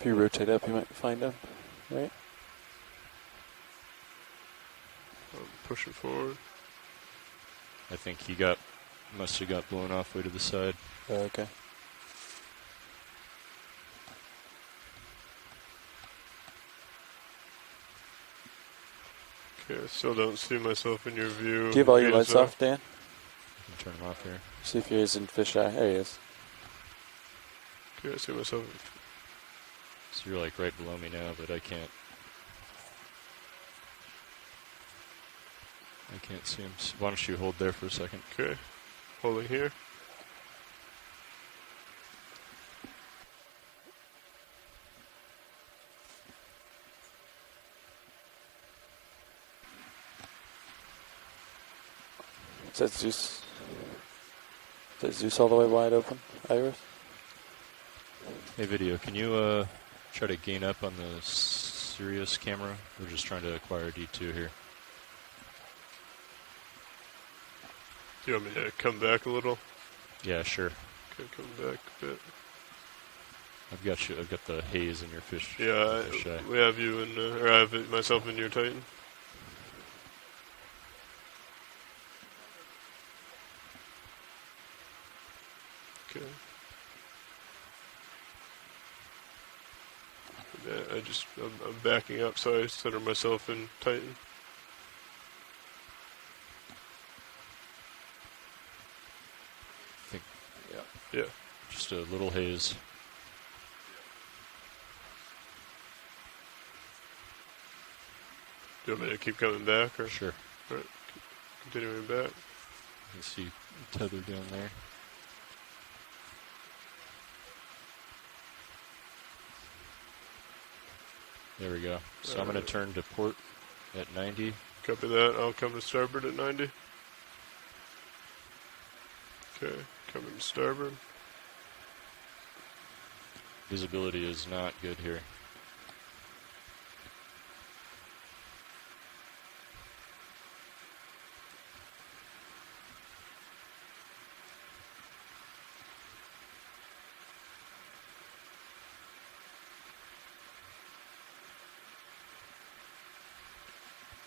If you rotate up, you might find him, right? I'm pushing forward. I think he must have got blown off way to the side. Okay. Okay, I still don't see myself in your view. Do you have all your lights off, Dan? I can turn him off here. See if he is in fisheye. There he is. Okay, I see myself. So you're like right below me now, but I can't see him. So why don't you hold there for a second? Okay, holding here. Is that Zeus? Is that Zeus all the way wide open, Iris? Hey, video, can you try to gain up on the Sirius camera? We're just trying to acquire D2 here. Do you want me to come back a little? Yeah, sure. Okay, come back a bit. I've got the haze in your fish. Yeah, we have you in, or I have myself in your Titan. Okay. Yeah, I'm backing up, so I center myself in Titan. Yeah. Just a little haze. Do you want me to keep coming back, or? Sure. All right, continuing back. You see tether down there. There we go. So I'm going to turn to port at 90. Copy that. I'll come to starboard at 90. Okay, coming to starboard. Visibility is not good here.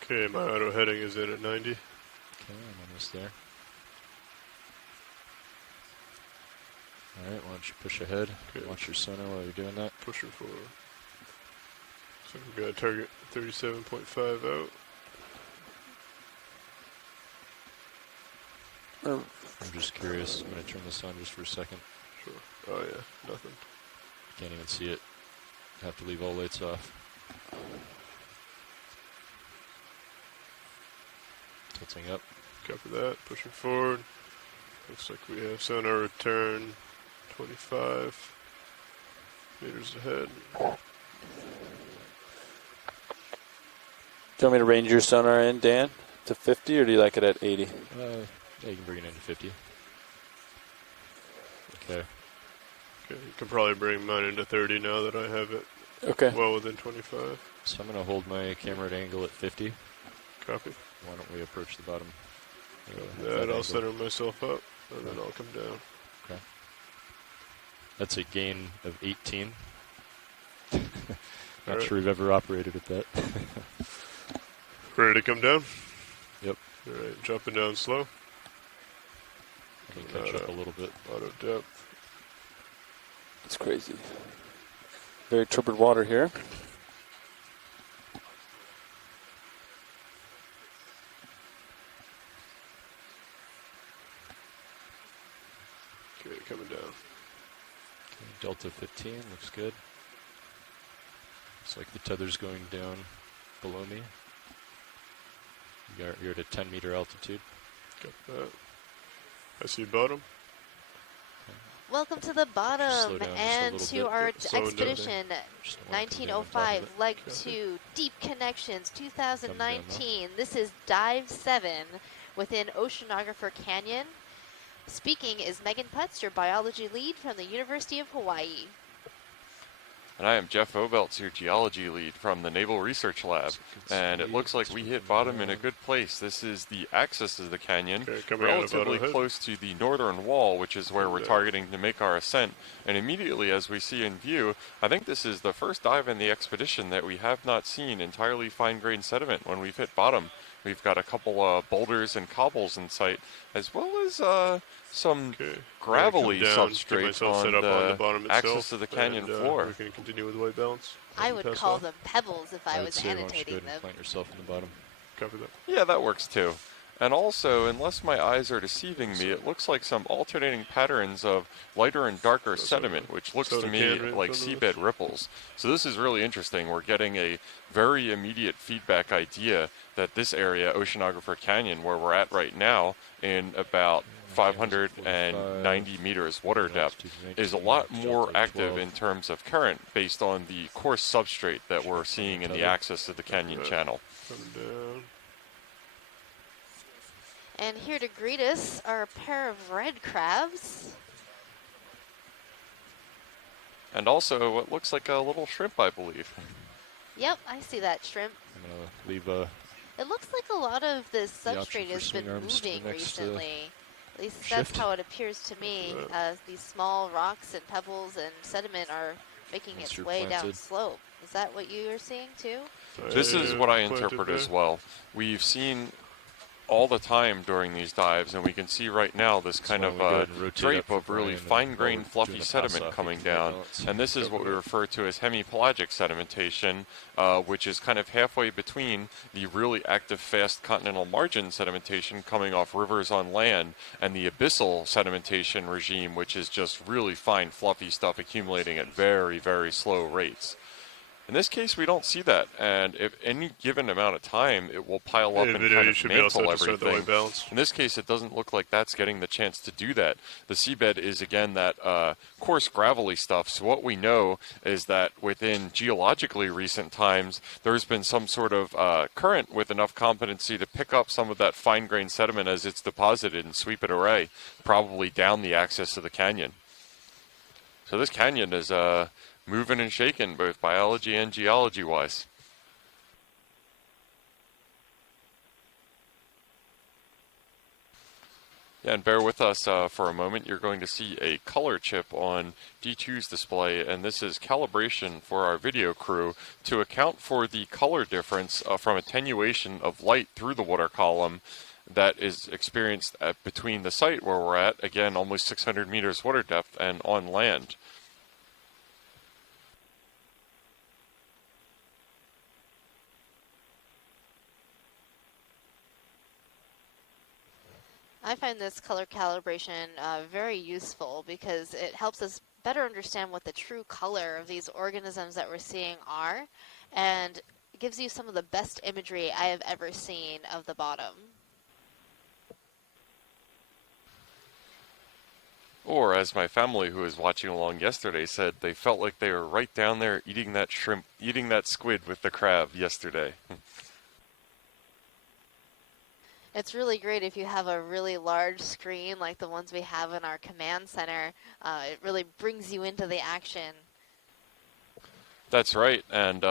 Okay, my auto heading is in at 90. Okay, I'm almost there. Alright, why don't you push ahead? Okay. Watch your sonar while you're doing that. Pushing forward. So we've got target 37.5 out. I'm just curious. I'm going to turn this on just for a second. Sure. Oh yeah, nothing. Can't even see it. Have to leave all lights off. Tilting up. Copy that. Pushing forward. Looks like we have sonar return 25 meters ahead. Do you want me to range your sonar in, Dan, to 50, or do you like it at 80? Yeah, you can bring it into 50. Okay. Okay, you can probably bring mine into 30 now that I have it well within 25. So I'm going to hold my camera at angle at 50. Copy. Why don't we approach the bottom? Yeah, I'll center myself up, and then I'll come down. Okay. That's a gain of 18. Not sure we've ever operated at that. Ready to come down? Yep. All right, dropping down slow. Let me catch up a little bit. Auto depth. It's crazy. Very turbid water here. Okay, coming down. Okay, Delta 15 looks good. Looks like the tether's going down below me. You're at a 10 meter altitude. Got that. I see bottom. Welcome to the bottom and to our expedition 1905 leg 2 deep connections 2019. This is dive 7 within Oceanographer Canyon. Speaking is Megan Putz, your biology lead from the University of Hawaii. And I am Jeff Obeltz, your geology lead from the Naval Research Lab. And it looks like we hit bottom in a good place. This is the axis of the canyon, relatively close to the northern wall, which is where we're targeting to make our ascent. And immediately, as we see in view, I think this is the first dive in the expedition that we have not seen entirely fine-grained sediment when we've hit bottom. We've got a couple boulders and cobbles in sight, as well as some gravelly substrate on the axis of the canyon floor. We can continue with white balance. I would call them pebbles if I was annotating them. Plant yourself in the bottom. Copy that. Yeah, that works too. And also, unless my eyes are deceiving me, it looks like some alternating patterns of lighter and darker sediment, which looks to me like seabed ripples. So this is really interesting. We're getting a very immediate feedback idea that this area, Oceanographer Canyon, where we're at right now, in about 590 meters water depth, is a lot more active in terms of current based on the coarse substrate that we're seeing in the axis of the canyon channel. Coming down. And here to greet us are a pair of red crabs. And also what looks like a little shrimp, I believe. Yep, I see that shrimp. I'm going to leave It looks like a lot of this substrate has been moving recently. At least that's how it appears to me. These small rocks and pebbles and sediment are making its way down slope. Is that what you are seeing too? This is what I interpret as well. We've seen all the time during these dives, and we can see right now this kind of drape of really fine-grained fluffy sediment coming down, and this is what we refer to as hemipelagic sedimentation, which is kind of halfway between the really active fast continental margin sedimentation coming off rivers on land and the abyssal sedimentation regime, which is just really fine fluffy stuff accumulating at very, very slow rates. In this case, we don't see that, and if any given amount of time, it will pile up and kind of mantle everything. In this case, it doesn't look like that's getting the chance to do that. The seabed is, again, that coarse gravelly stuff, so what we know is that within geologically recent times, there's been some sort of current with enough competency to pick up some of that fine-grained sediment as it's deposited and sweep it away, probably down the axis of the canyon. So this canyon is moving and shaking, both biology and geology-wise. Yeah, and bear with us for a moment. You're going to see a color chip on D2's display, and this is calibration for our video crew to account for the color difference from attenuation of light through the water column that is experienced between the site where we're at, again, almost 600 meters water depth, and on land. I find this color calibration very useful because it helps us better understand what the true color of these organisms that we're seeing are, and gives you some of the best imagery I have ever seen of the bottom. Or, as my family who was watching along yesterday said, they felt like they were right down there eating that shrimp, eating that squid with the crab yesterday. It's really great if you have a really large screen like the ones we have in our command center. It really brings you into the action. That's right, and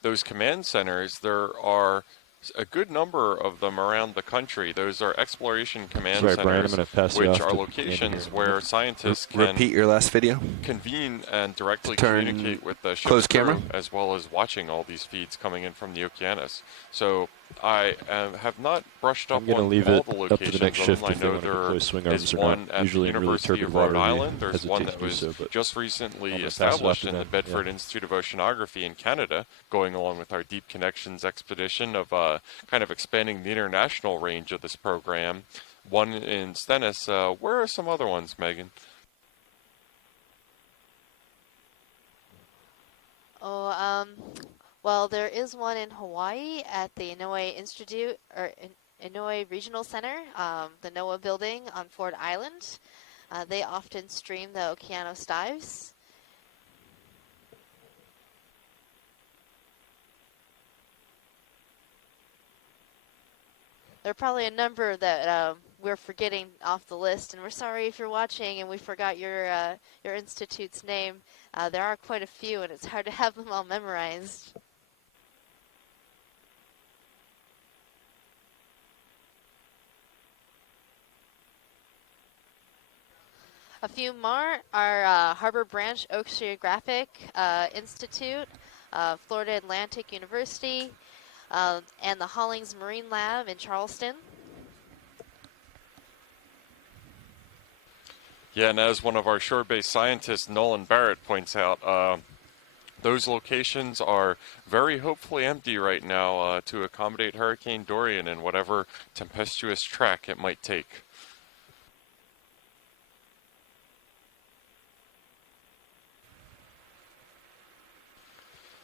those command centers, there are a good number of them around the country. Those are exploration command centers, which are locations where scientists can repeat your last video, convene and directly communicate with the ship's crew, as well as watching all these feeds coming in from the Okeanos. So I have not brushed up on all the locations. I know there is one at the University of Rhode Island. There's one that was just recently established in the Bedford Institute of Oceanography in Canada, going along with our Deep Connections expedition of kind of expanding the international range of this program. One in Stennis. Where are some other ones, Megan? Well, there is one in Hawaii at the Inouye Institute, or Inouye Regional Center, the NOAA building on Ford Island. They often stream the Okeanos dives. There are probably a number that we're forgetting off the list, and we're sorry if you're watching and we forgot your institute's name. There are quite a few, and it's hard to have them all memorized. A few more are Harbor Branch Oceanographic Institute, Florida Atlantic University, and the Hollings Marine Lab in Charleston. Yeah, and as one of our shore-based scientists, Nolan Barrett, points out, those locations are very hopefully empty right now to accommodate Hurricane Dorian and whatever tempestuous track it might take.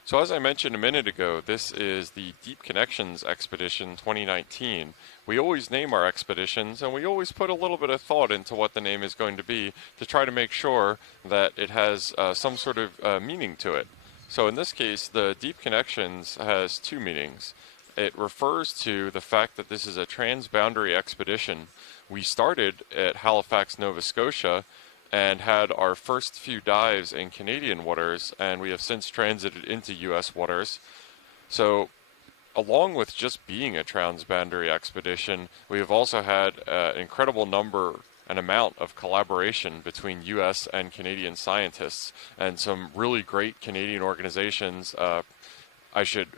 So as I mentioned a minute ago, this is the Deep Connections Expedition 2019. We always name our expeditions, and we always put a little bit of thought into what the name is going to be to try to make sure that it has some sort of meaning to it. So in this case, the Deep Connections has two meanings. It refers to the fact that this is a transboundary expedition. We started at Halifax, Nova Scotia, and had our first few dives in Canadian waters, and we have since transited into U.S. waters. So, along with just being a transboundary expedition, we have also had an incredible amount of collaboration between U.S. and Canadian scientists, and some really great Canadian organizations. I should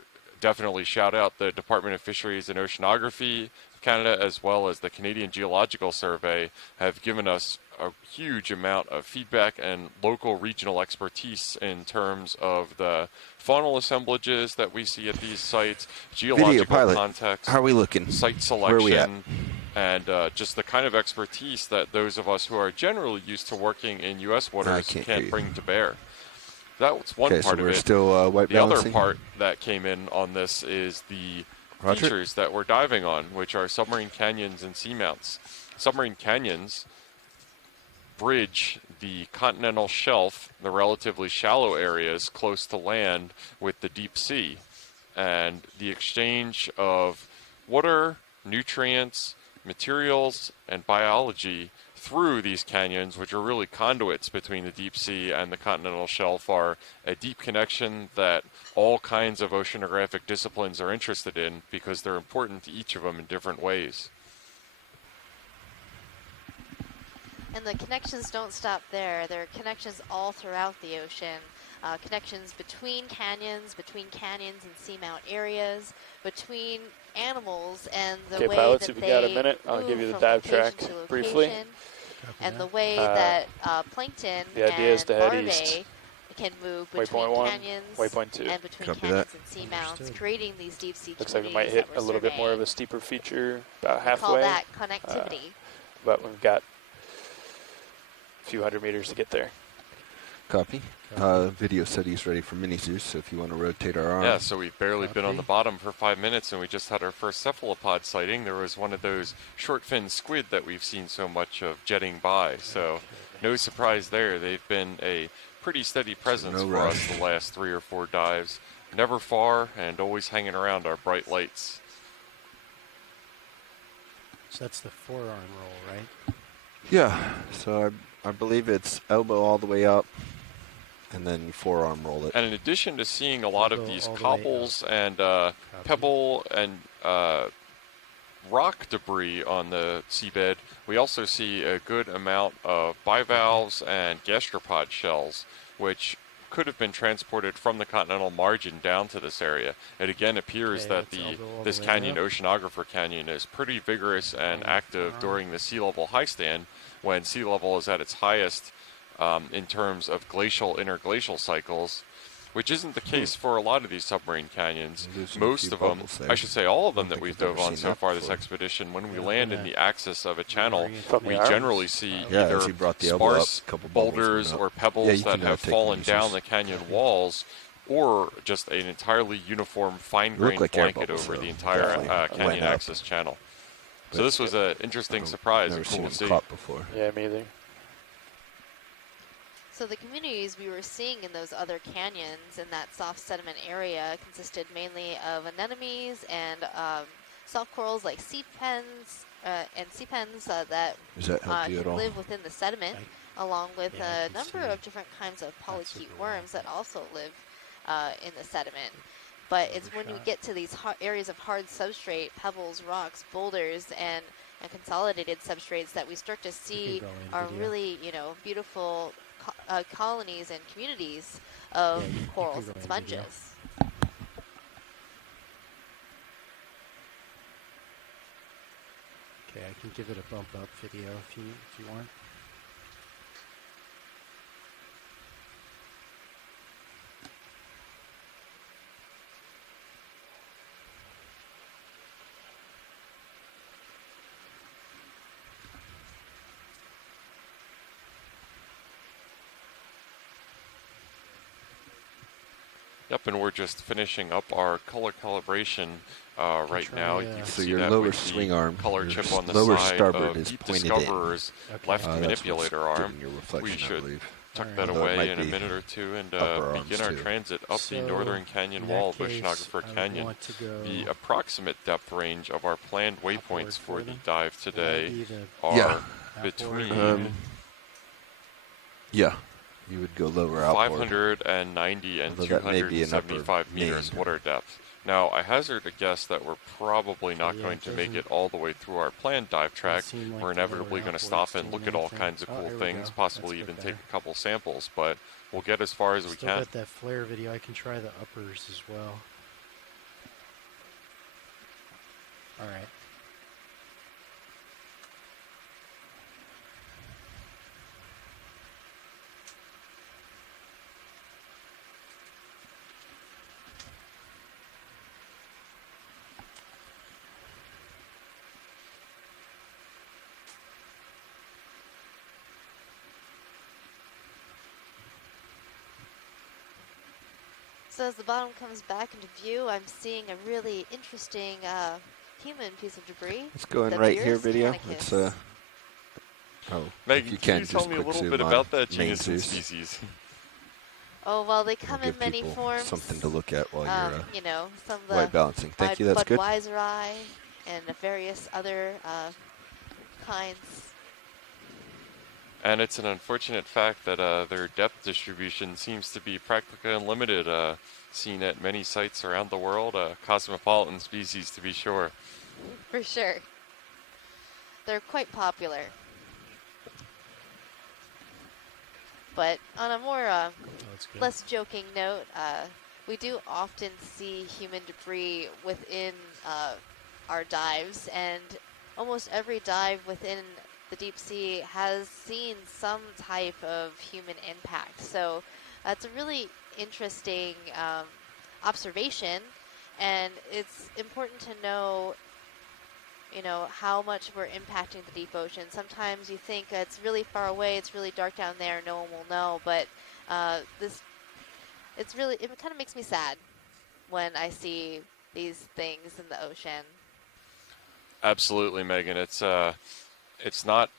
definitely shout out the Department of Fisheries and Oceanography of Canada, as well as the Canadian Geological Survey, have given us a huge amount of feedback and local regional expertise in terms of the faunal assemblages that we see at these sites, geological context, how are we looking? Site selection, and just the kind of expertise that those of us who are generally used to working in U.S. waters can't bring to bear. That's one part of it. Still white the balancing. other part that came in on this is the features that we're diving on, which are submarine canyons and seamounts. Submarine canyons bridge the continental shelf, the relatively shallow areas close to land, with the deep sea. And the exchange of water, nutrients, materials, and biology through these canyons, which are really conduits between the deep sea and the continental shelf, are a deep connection that all kinds of oceanographic disciplines are interested in, because they're important to each of them in different ways. And the connections don't stop there. There are connections all throughout the ocean. Connections between canyons and seamount areas, between animals and the way pilots, that if you got a minute, I'll give you the dive track briefly. And the way that plankton the idea is to head larvae east. Can move between canyons and between canyons and seamounts, creating these deep sea Looks like we might communities hit a little bit more of a steeper feature about halfway. We call that connectivity. But we've got a few hundred meters to get there. Copy. Video said he's ready for mini-zoos, so if you want to rotate our arm. Yeah, so we've barely been on the bottom for 5 minutes, and we just had our first cephalopod sighting. There was one of those short-fin squid that we've seen so much of jetting by, so no surprise there. They've been a pretty steady presence for us the last 3 or 4 dives. Never far, and always hanging around our bright lights. So that's the forearm roll, right? Yeah, so I believe it's elbow all the way up, and then forearm roll it. And in addition to seeing a lot of these cobbles and pebble and rock debris on the seabed, we also see a good amount of bivalves and gastropod shells, which could have been transported from the continental margin down to this area. It again appears that this canyon, Oceanographer Canyon, is pretty vigorous and active during the sea level high stand, when sea level is at its highest in terms of glacial interglacial cycles, which isn't the case for a lot of these submarine canyons. Most of them, I should say all of them that we've dove on so far this expedition, when we land in the axis of a channel, we generally see either sparse boulders or pebbles that have fallen down the canyon walls, or just an entirely uniform fine-grained blanket over the entire canyon axis channel. So this was an interesting surprise and cool to see. Yeah, me either. So the communities we were seeing in those other canyons in that soft sediment area consisted mainly of anemones and soft corals like sea pens and sea pens that can live within the sediment, along with a number of different kinds of polychaete worms that also live in the sediment. But it's when you get to these areas of hard substrate, pebbles, rocks, boulders, and consolidated substrates that we start to see are really, beautiful colonies and communities of corals and sponges. Okay, I can give it a bump up video if you want. Yep, and we're just finishing up our color calibration right now. You can so see your that lower with swing the arm, color chip on the lower side starboard of is Deep pointed Discoverer's left that's manipulator arm. your reflection, We should I believe. tuck that Although it away might in a be minute or two and upper begin arms our too. transit up the northern canyon in wall that of case, Oceanographer I would Canyon. want to go The approximate depth range of our planned waypoints for the dive today Will are between you would go lower outboard. 590 and Although that may be an upper 275 meters main. water depth. Now, I hazard a guess that we're probably not going to make it all the way through our planned dive track. Seem like We're the inevitably lower going to outboard's stop and look doing at all anything. kinds of Oh, cool there we things, go. possibly That's a even bit take better. a couple samples, but we'll get as far as we Still can. got that flare video. I can try the uppers as well. All right. So as the bottom comes back into view, I'm seeing a really interesting human piece of debris. Let's go in the right here Beerus video. canicus. It's Megan, you can you just tell me a quick little zoom bit on about that main genus and Zeus. species? Oh, well, they come in Give many people forms. something to look at while you're some of the white balancing. Thank you. That's good. Budweiseri and various other kinds. And it's an unfortunate fact that their depth distribution seems to be practically unlimited, seen at many sites around the world, cosmopolitan species to be sure. For sure. They're quite popular. But on a more less joking note, we do often see human debris within our dives, and almost every dive within the deep sea has seen some type of human impact. So that's a really interesting observation, and it's important to know how much we're impacting the deep ocean. Sometimes you think it's really far away, it's really dark down there, no one will know, but it kind of makes me sad when I see these things in the ocean. Absolutely, Megan. It's not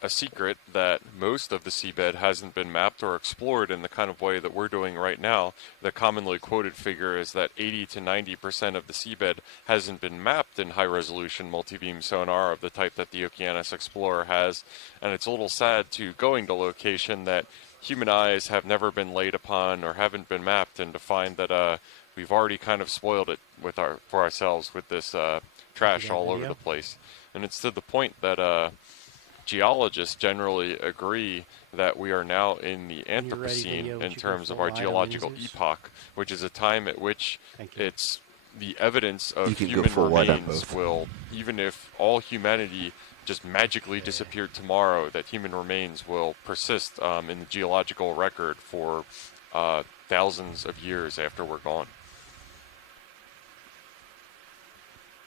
a secret that most of the seabed hasn't been mapped or explored in the kind of way that we're doing right now. The commonly quoted figure is that 80 to 90% of the seabed hasn't been mapped in high-resolution multi-beam sonar of the type that the Okeanos Explorer has, and it's a little sad to going to location that human eyes have never been laid upon or haven't been mapped, and to find that we've already kind of spoiled it for ourselves with this trash all over the place. And it's to the point that geologists generally agree that we are now in the Anthropocene in terms of our geological epoch, which is a time at which it's the evidence of human remains will, even if all humanity just magically disappeared tomorrow, that human remains will persist in the geological record for thousands of years after we're gone.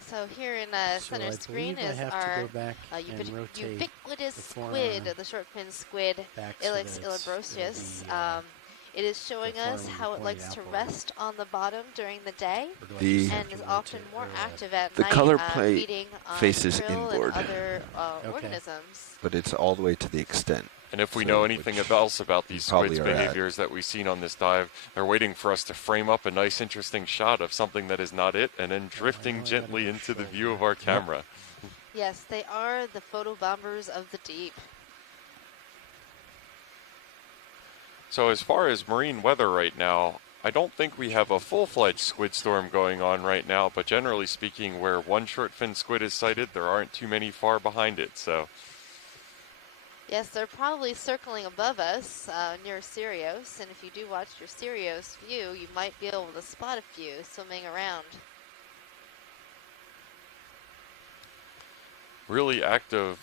So here in center screen is our ubiquitous squid, the short fin squid, Ilex ilabrosus. It is showing us how it likes to rest on the bottom during the day and is often more active at night, color plate feeding on faces krill inboard, and other organisms. but it's all the way to the extent. And if we know anything else about these squid's behaviors that we've seen on this dive, they're waiting for us to frame up a nice, interesting shot of something that is not it, and then drifting gently into the view of our camera. Yes, they are the photobombers of the deep. So as far as marine weather right now, I don't think we have a full-fledged squid storm going on right now, but generally speaking, where one short-fin squid is sighted, there aren't too many far behind it, so... Yes, they're probably circling above us near Sirius, and if you do watch your Sirius view, you might be able to spot a few swimming around. Really active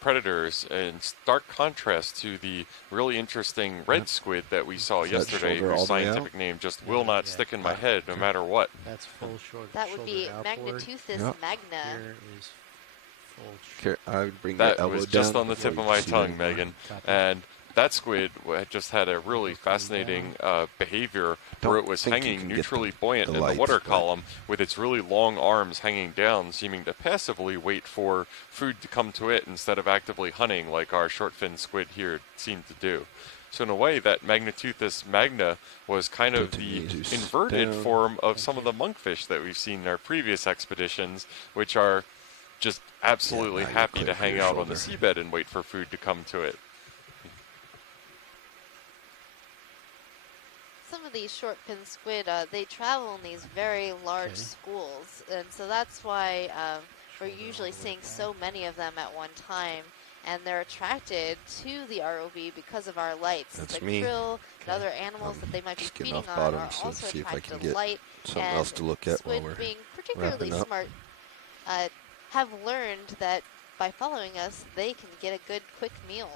predators, in stark contrast to the really interesting red squid that we saw yesterday, whose scientific name just will not stick in my head no matter what. That's full short. That would be Magneteuthis magna. Here is I would bring that elbow was just down on the tip of my tongue, Megan. And that squid just had a really fascinating behavior where it was hanging neutrally buoyant in the water column with its really long arms hanging down, seeming to passively wait for food to come to it instead of actively hunting like our short-fin squid here seemed to do. So in a way, that Magneteuthis magna was kind of the inverted form of some of the monkfish that we've seen in our previous expeditions, which are just absolutely happy to hang out on the seabed and wait for food to come to it. Some of these short fin squid, they travel in these very large schools, and so that's why we're usually seeing so many of them at one time, and they're attracted to the ROV because of our lights. That's the me. krill and other animals that they might be feeding on bottom, are so also see if I attracted can to get light, something and else to look at while squid, we're being particularly wrapping up. smart, have learned that by following us, they can get a good, quick meal.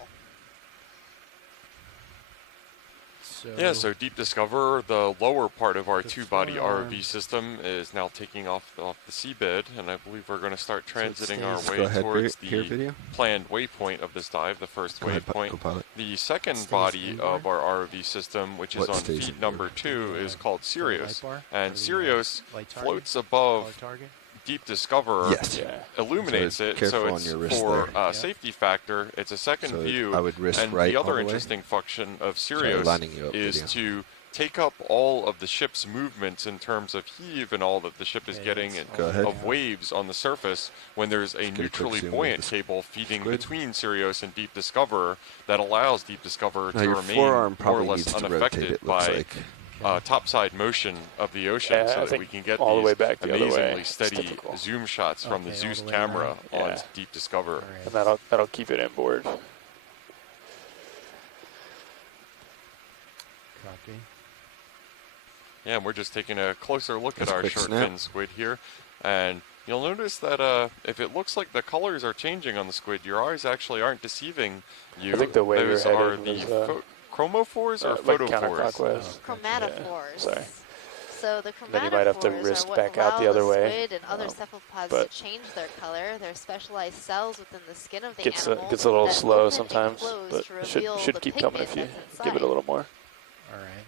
So Deep Discoverer, the lower part of our two-body ROV system, is now taking off the seabed, and I believe we're going to start transiting our way towards the planned waypoint of this dive, the first waypoint. The second body of our ROV system, which is on feed number 2, is called Sirius, and Sirius floats above Deep Discoverer, illuminates it, so it's for safety factor. It's a second view, and the other interesting function of Sirius is to take up all of the ship's movements in terms of heave and all that the ship is getting of waves on the surface when there's a neutrally buoyant cable feeding between Sirius and Deep Discoverer that allows Deep Discoverer to remain more or less unaffected by topside motion of the ocean, so that we can get these amazingly steady zoom shots from the Zeus camera on Deep Discoverer. And that'll keep it inboard. Copy. Yeah, and we're just taking a closer look at our short fin squid here, and you'll notice that if it looks like the colors are changing on the squid, your eyes actually aren't deceiving you. I think the way Those you're are headed the chromophores or like photophores? Chromatophores. Sorry. So the Then you might have to chromatophores wrist are what back allow out the other the way. squid and other cephalopods to change their color. They're specialized cells within the skin of the animal. Gets a little that slow open and sometimes, close but to reveal should the keep coming pigment if you that's give it a inside. little more. All right.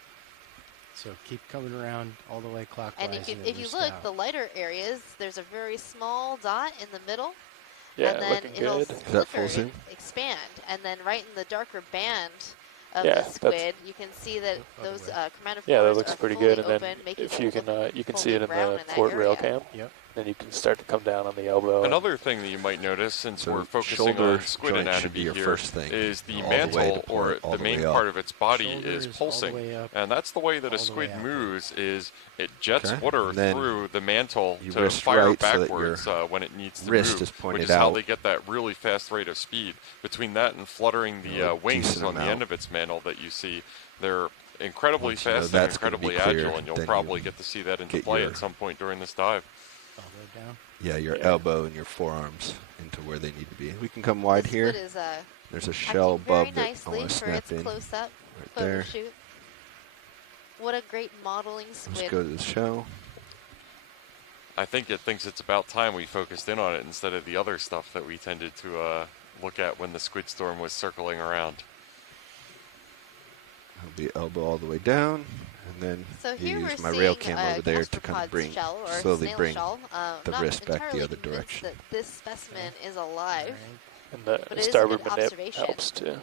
So keep coming around all the way clockwise. And if you look, the lighter areas, there's a very small dot in the middle. Yeah, and then looking it'll good. flicker, expand, and then right in the darker band of the squid, you can see that those chromatophores that looks are pretty fully good. And open, then making if you it can, look you can see it in brown the that port rail area. cam. Then you can start to come down on the elbow. Another thing that you might notice, since we're focusing on squid anatomy here, is the mantle, or the main part of its body, is pulsing. And that's the way that a squid moves, is it jets water through the mantle to fire backwards when it needs to move, which is how they get that really fast rate of speed. Between that and fluttering the wings on the end of its mantle that you see, they're incredibly fast and incredibly agile, and you'll probably get to see that into play at some point during this dive. Down. Yeah, your elbow and your forearms into where they need to be. We can come wide here. There's a shell bub that I want to snap in right there. Shoot. What a great modeling squid. Let's go to the shell. I think it thinks it's about time we focused in on it instead of the other stuff that we tended to look at when the squid storm was circling around. I'll be elbow all the way down, and then so you use my rail cam over there to kind of slowly bring the wrist back the other direction. That this specimen is alive, and the but it starboard is a good manip observation. helps too.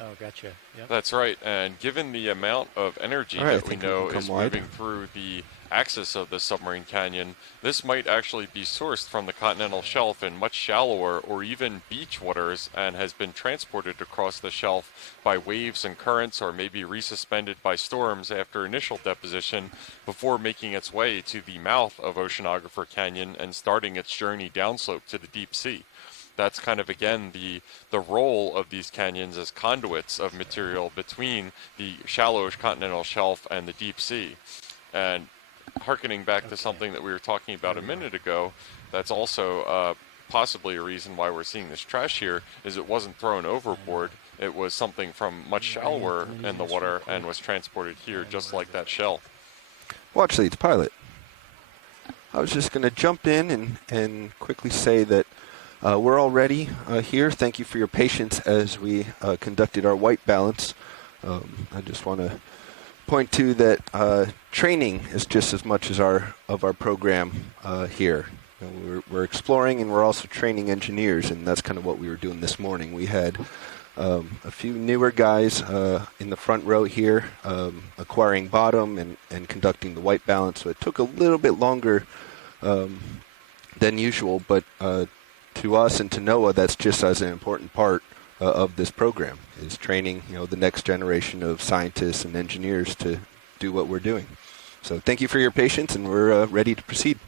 Oh, gotcha. Yep. That's right, and given the amount of energy that we know is moving through the axis of the submarine canyon, this might actually be sourced from the continental shelf in much shallower or even beach waters and has been transported across the shelf by waves and currents, or maybe resuspended by storms after initial deposition before making its way to the mouth of Oceanographer Canyon and starting its journey downslope to the deep sea. That's kind of, again, the role of these canyons as conduits of material between the shallow continental shelf and the deep sea. And hearkening back to something that we were talking about a minute ago, that's also possibly a reason why we're seeing this trash here, is it wasn't thrown overboard. It was something from much shallower in the water and was transported here just like that shell. Well, actually, it's pilot. I was just going to jump in and quickly say that we're already here. Thank you for your patience as we conducted our white balance. I just want to point to that training is just as much as our program here. You know, we're exploring, and we're also training engineers, and that's kind of what we were doing this morning. We had a few newer guys in the front row here acquiring bottom and conducting the white balance, so it took a little bit longer than usual, but to us and to NOAA, that's just as an important part of this program, is training, you know, the next generation of scientists and engineers to do what we're doing. So thank you for your patience, and we're ready to proceed.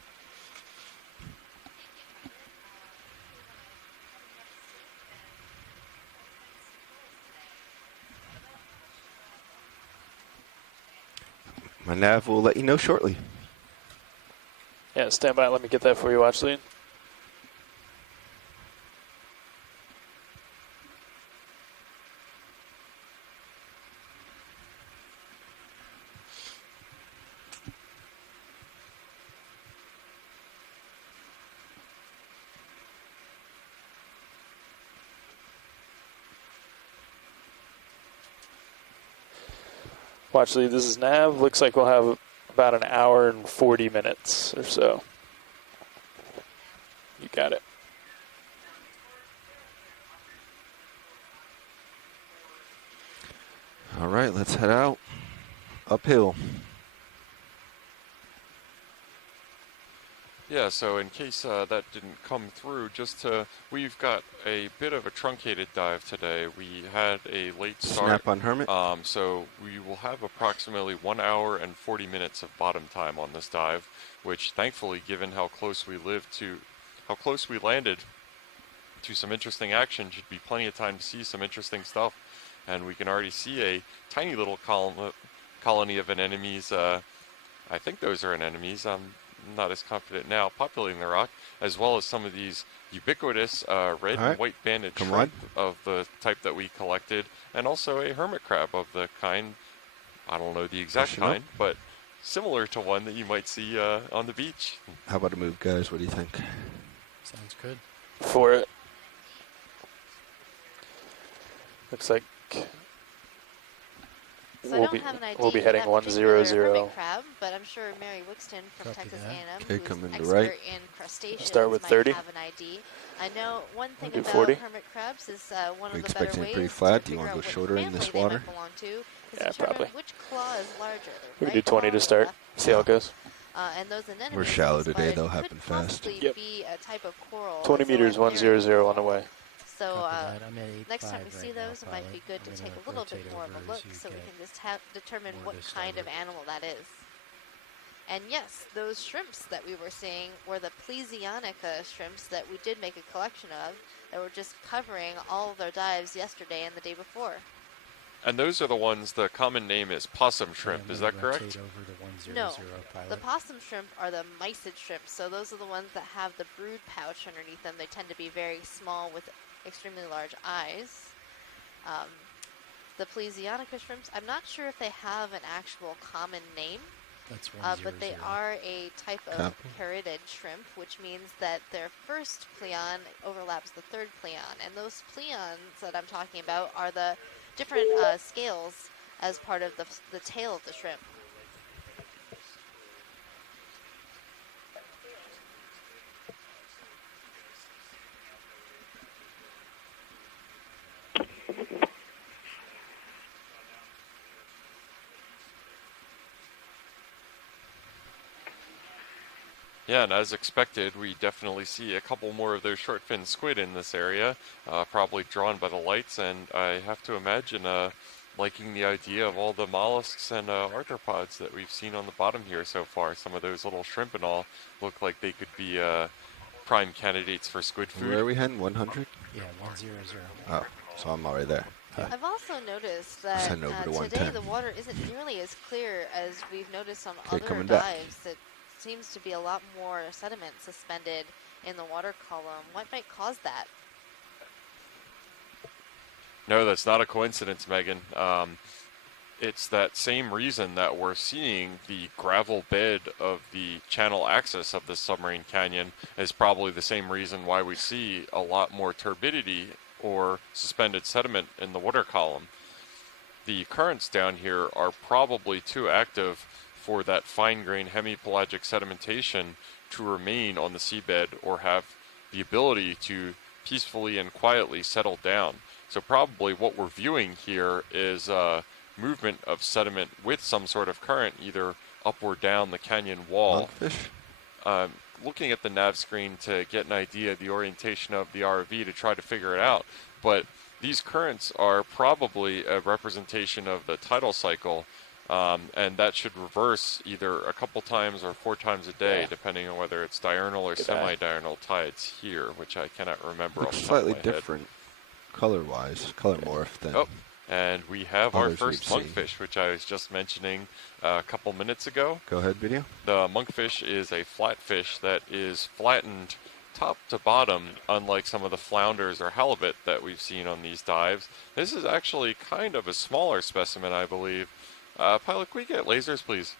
My nav will let you know shortly. Yeah, stand by. Let me get that for you, Watchlead. Watchlead, this is nav. Looks like we'll have about an hour and 40 minutes or so. You got it. All right, let's head out. Uphill. Yeah, so in case that didn't come through, we've got a bit of a truncated dive today. We had a late start. Snap on Hermit. So we will have approximately 1 hour and 40 minutes of bottom time on this dive, which thankfully, given how close we landed to some interesting action, should be plenty of time to see some interesting stuff. And we can already see a tiny little colony of anemones. I think those are anemones. I'm not as confident now, populating the rock, as well as some of these ubiquitous red and white banded shrimp of the type that we collected, and also a hermit crab of the kind, I don't know the exact kind, but similar to one that you might see on the beach. How about a move, guys? What do you think? Sounds good. For it. Looks like So we'll be heading 100. Crab, but I'm sure Mary Wixton from Texas A&M, okay, who's an expert in crustaceans, start with might 30. have an ID. I know one thing about 40. hermit crabs is one of the expecting better it pretty ways flat. to Do you figure want to out go what shorter in family this they water? might belong to is Yeah, determine probably. which claw is larger. We Right can do 20 to start. See how it goes. And those anemones We're shallow in this today, mud they'll could happen fast. possibly Yep. be a type of coral. 20 meters, 100 on the way. So I'm at next time we 8.5 see right now, those, it might be good to I'm take gonna a little bit rotate more of over a as look you so we get can just determine more what to kind of starboard. animal that is. And yes, those shrimps that we were seeing were the Plesionica shrimps that we did make a collection of that were just covering all of their dives yesterday and the day before. And those are the ones, the common name is possum shrimp, is that correct? Over to 100 No, pilot. the possum shrimp are the mysid shrimps, so those are the ones that have the brood pouch underneath them. They tend to be very small with extremely large eyes. The Plesionica shrimps, I'm not sure if they have an actual common name, That's but they are a type of caridid shrimp, which means that their first pleon overlaps the third pleon, and those pleons that I'm talking about are the different scales as part of the tail of the shrimp. Yeah, and as expected, we definitely see a couple more of those short-fin squid in this area, probably drawn by the lights, and I have to imagine liking the idea of all the mollusks and arthropods that we've seen on the bottom here so far. Some of those little shrimp and all look like they could be prime candidates for squid food. Where are we heading? 100? Yeah, 100. Oh, so I'm already there. I've also noticed that today the water isn't nearly as clear as we've noticed on other dives. It seems to be a lot more sediment suspended in the water column. What might cause that? No, that's not a coincidence, Megan. It's that same reason that we're seeing the gravel bed of the channel axis of the submarine canyon is probably the same reason why we see a lot more turbidity or suspended sediment in the water column. The currents down here are probably too active for that fine-grained hemipelagic sedimentation to remain on the seabed or have the ability to peacefully and quietly settle down. So probably what we're viewing here is movement of sediment with some sort of current, either up or down the canyon wall. Monkfish? Looking at the nav screen to get an idea of the orientation of the ROV to try to figure it out, but these currents are probably a representation of the tidal cycle, and that should reverse either a couple times or 4 times a day, depending on whether it's diurnal or semi-diurnal tides here, which I cannot remember off the top of my head. Slightly different color-wise, color morph than... Oh, and we have our first monkfish, which I was just mentioning a couple minutes ago. Go ahead, video. The monkfish is a flatfish that is flattened top to bottom, unlike some of the flounders or halibut that we've seen on these dives. This is actually kind of a smaller specimen, I believe. Pilot, can we get lasers, please?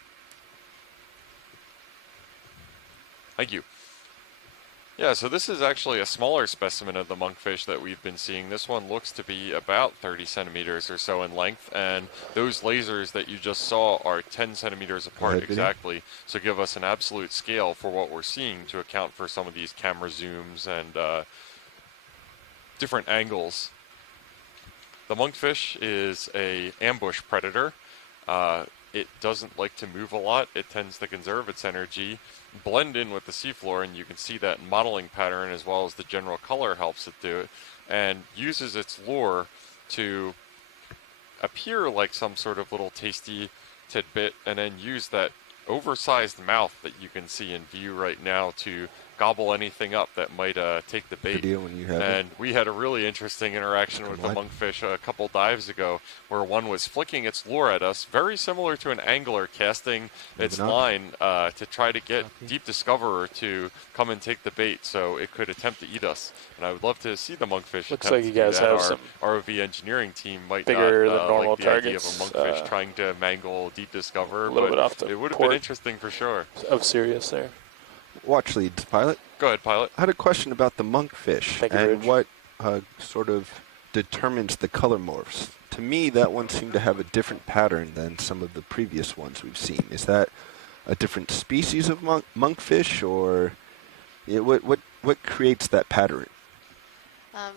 Thank you. Yeah, so this is actually a smaller specimen of the monkfish that we've been seeing. This one looks to be about 30 centimeters or so in length, and those lasers that you just saw are 10 centimeters apart exactly, so give us an absolute scale for what we're seeing to account for some of these camera zooms and different angles. The monkfish is an ambush predator. It doesn't like to move a lot. It tends to conserve its energy, blend in with the seafloor, and you can see that modeling pattern as well as the general color helps it do it, and uses its lure to appear like some sort of little tasty tidbit, and then use that oversized mouth that you can see in view right now to gobble anything up that might take the bait. Video when you have and we had a really interesting interaction with the monkfish a couple dives ago, where one was flicking its lure at us, very similar to an angler casting its line to try to get Deep Discoverer to come and take the bait so it could attempt to eat us. And I would love to see the monkfish Looks attempt like you guys to do that. have some ROV engineering team might bigger not than normal like the targets, idea of a monkfish trying to mangle Deep Discoverer, a little but bit off the it would have port been interesting for sure. of Sirius there. Watch leads, pilot. Go ahead, pilot. I had a question about the monkfish and what sort of determines the color morphs. To me, that one seemed to have a different pattern than some of the previous ones we've seen. Is that a different species of monkfish, or what creates that pattern?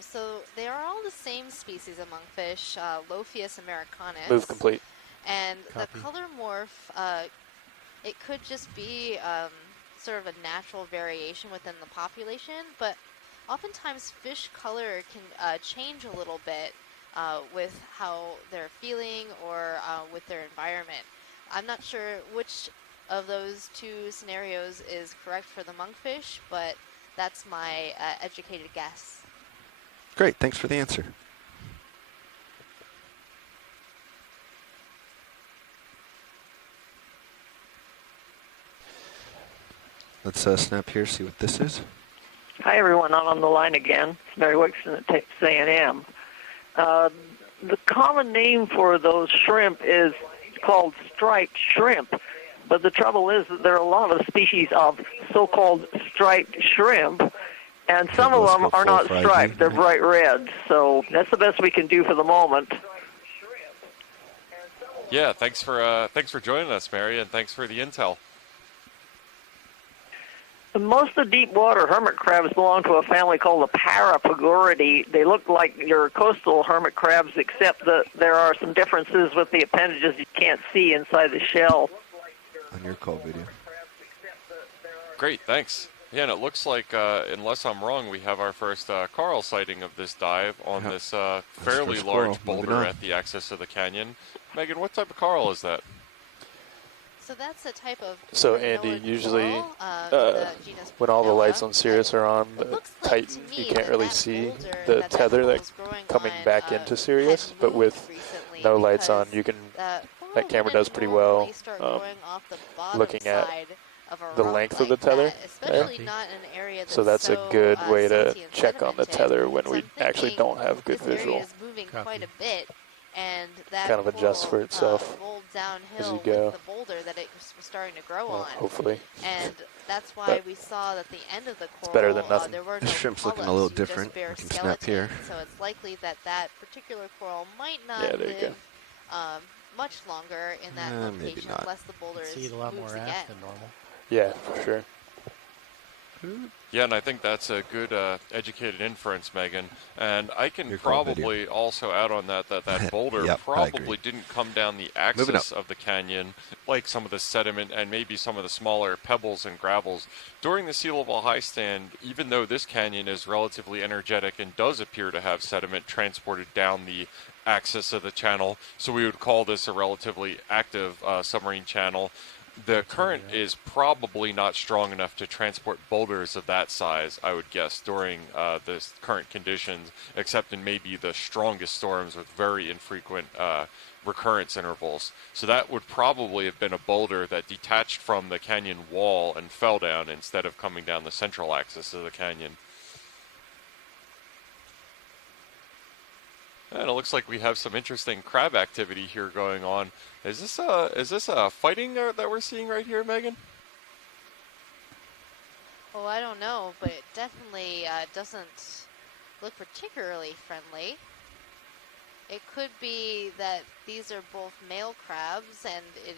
So they are all the same species of monkfish, Lophius americanus. Move complete. And the color morph, it could just be sort of a natural variation within the population, but oftentimes fish color can change a little bit with how they're feeling or with their environment. I'm not sure which of those two scenarios is correct for the monkfish, but that's my educated guess. Great, thanks for the answer. Let's snap here, see what this is. Hi, everyone. I'm on the line again. It's Mary Wixon at Texas A&M. The common name for those shrimp is called striped shrimp, but the trouble is that there are a lot of species of so-called striped shrimp, and some of them are not striped. They're bright red, so that's the best we can do for the moment. Yeah, thanks for joining us, Mary, and thanks for the intel. Most of the deep water hermit crabs belong to a family called the Parapagoridae. They look like your coastal hermit crabs, except that there are some differences with the appendages you can't see inside the shell. On your call video. Great, thanks. Yeah, and it looks like, unless I'm wrong, we have our first coral sighting of this dive on this fairly large boulder at the axis of the canyon. Megan, what type of coral is that? So that's a type of. So Andy, usually when all the lights on Sirius are on, the Titan, you can't really see the tether that's coming back into Sirius, but with no lights on, you can. That camera does pretty well looking at the length of the tether there. So that's a good way to check on the tether when we actually don't have good visual. Quite a bit. And that kind of adjusts for itself rolled downhill as you go. with the boulder that it was starting to grow on. Hopefully. And that's why we saw that the end of the coral, it's better than nothing. There were the no shrimp's looking a little polyps, different. just bare I can snap here. So it's likely that that particular coral might not live much longer in that location unless the boulder moves See a lot more again. ash than normal. Yeah, for sure. Yeah, and I think that's a good educated inference, Megan. And I can probably also add on that boulder probably didn't come down the axis of the canyon like some of the sediment and maybe some of the smaller pebbles and gravels. During the sea level high stand, even though this canyon is relatively energetic and does appear to have sediment transported down the axis of the channel, so we would call this a relatively active submarine channel, the current is probably not strong enough to transport boulders of that size, I would guess, during the current conditions, except in maybe the strongest storms with very infrequent recurrence intervals. So that would probably have been a boulder that detached from the canyon wall and fell down instead of coming down the central axis of the canyon. And it looks like we have some interesting crab activity here going on. Is this a fighting that we're seeing right here, Megan? Oh, I don't know, but it definitely doesn't look particularly friendly. It could be that these are both male crabs, and it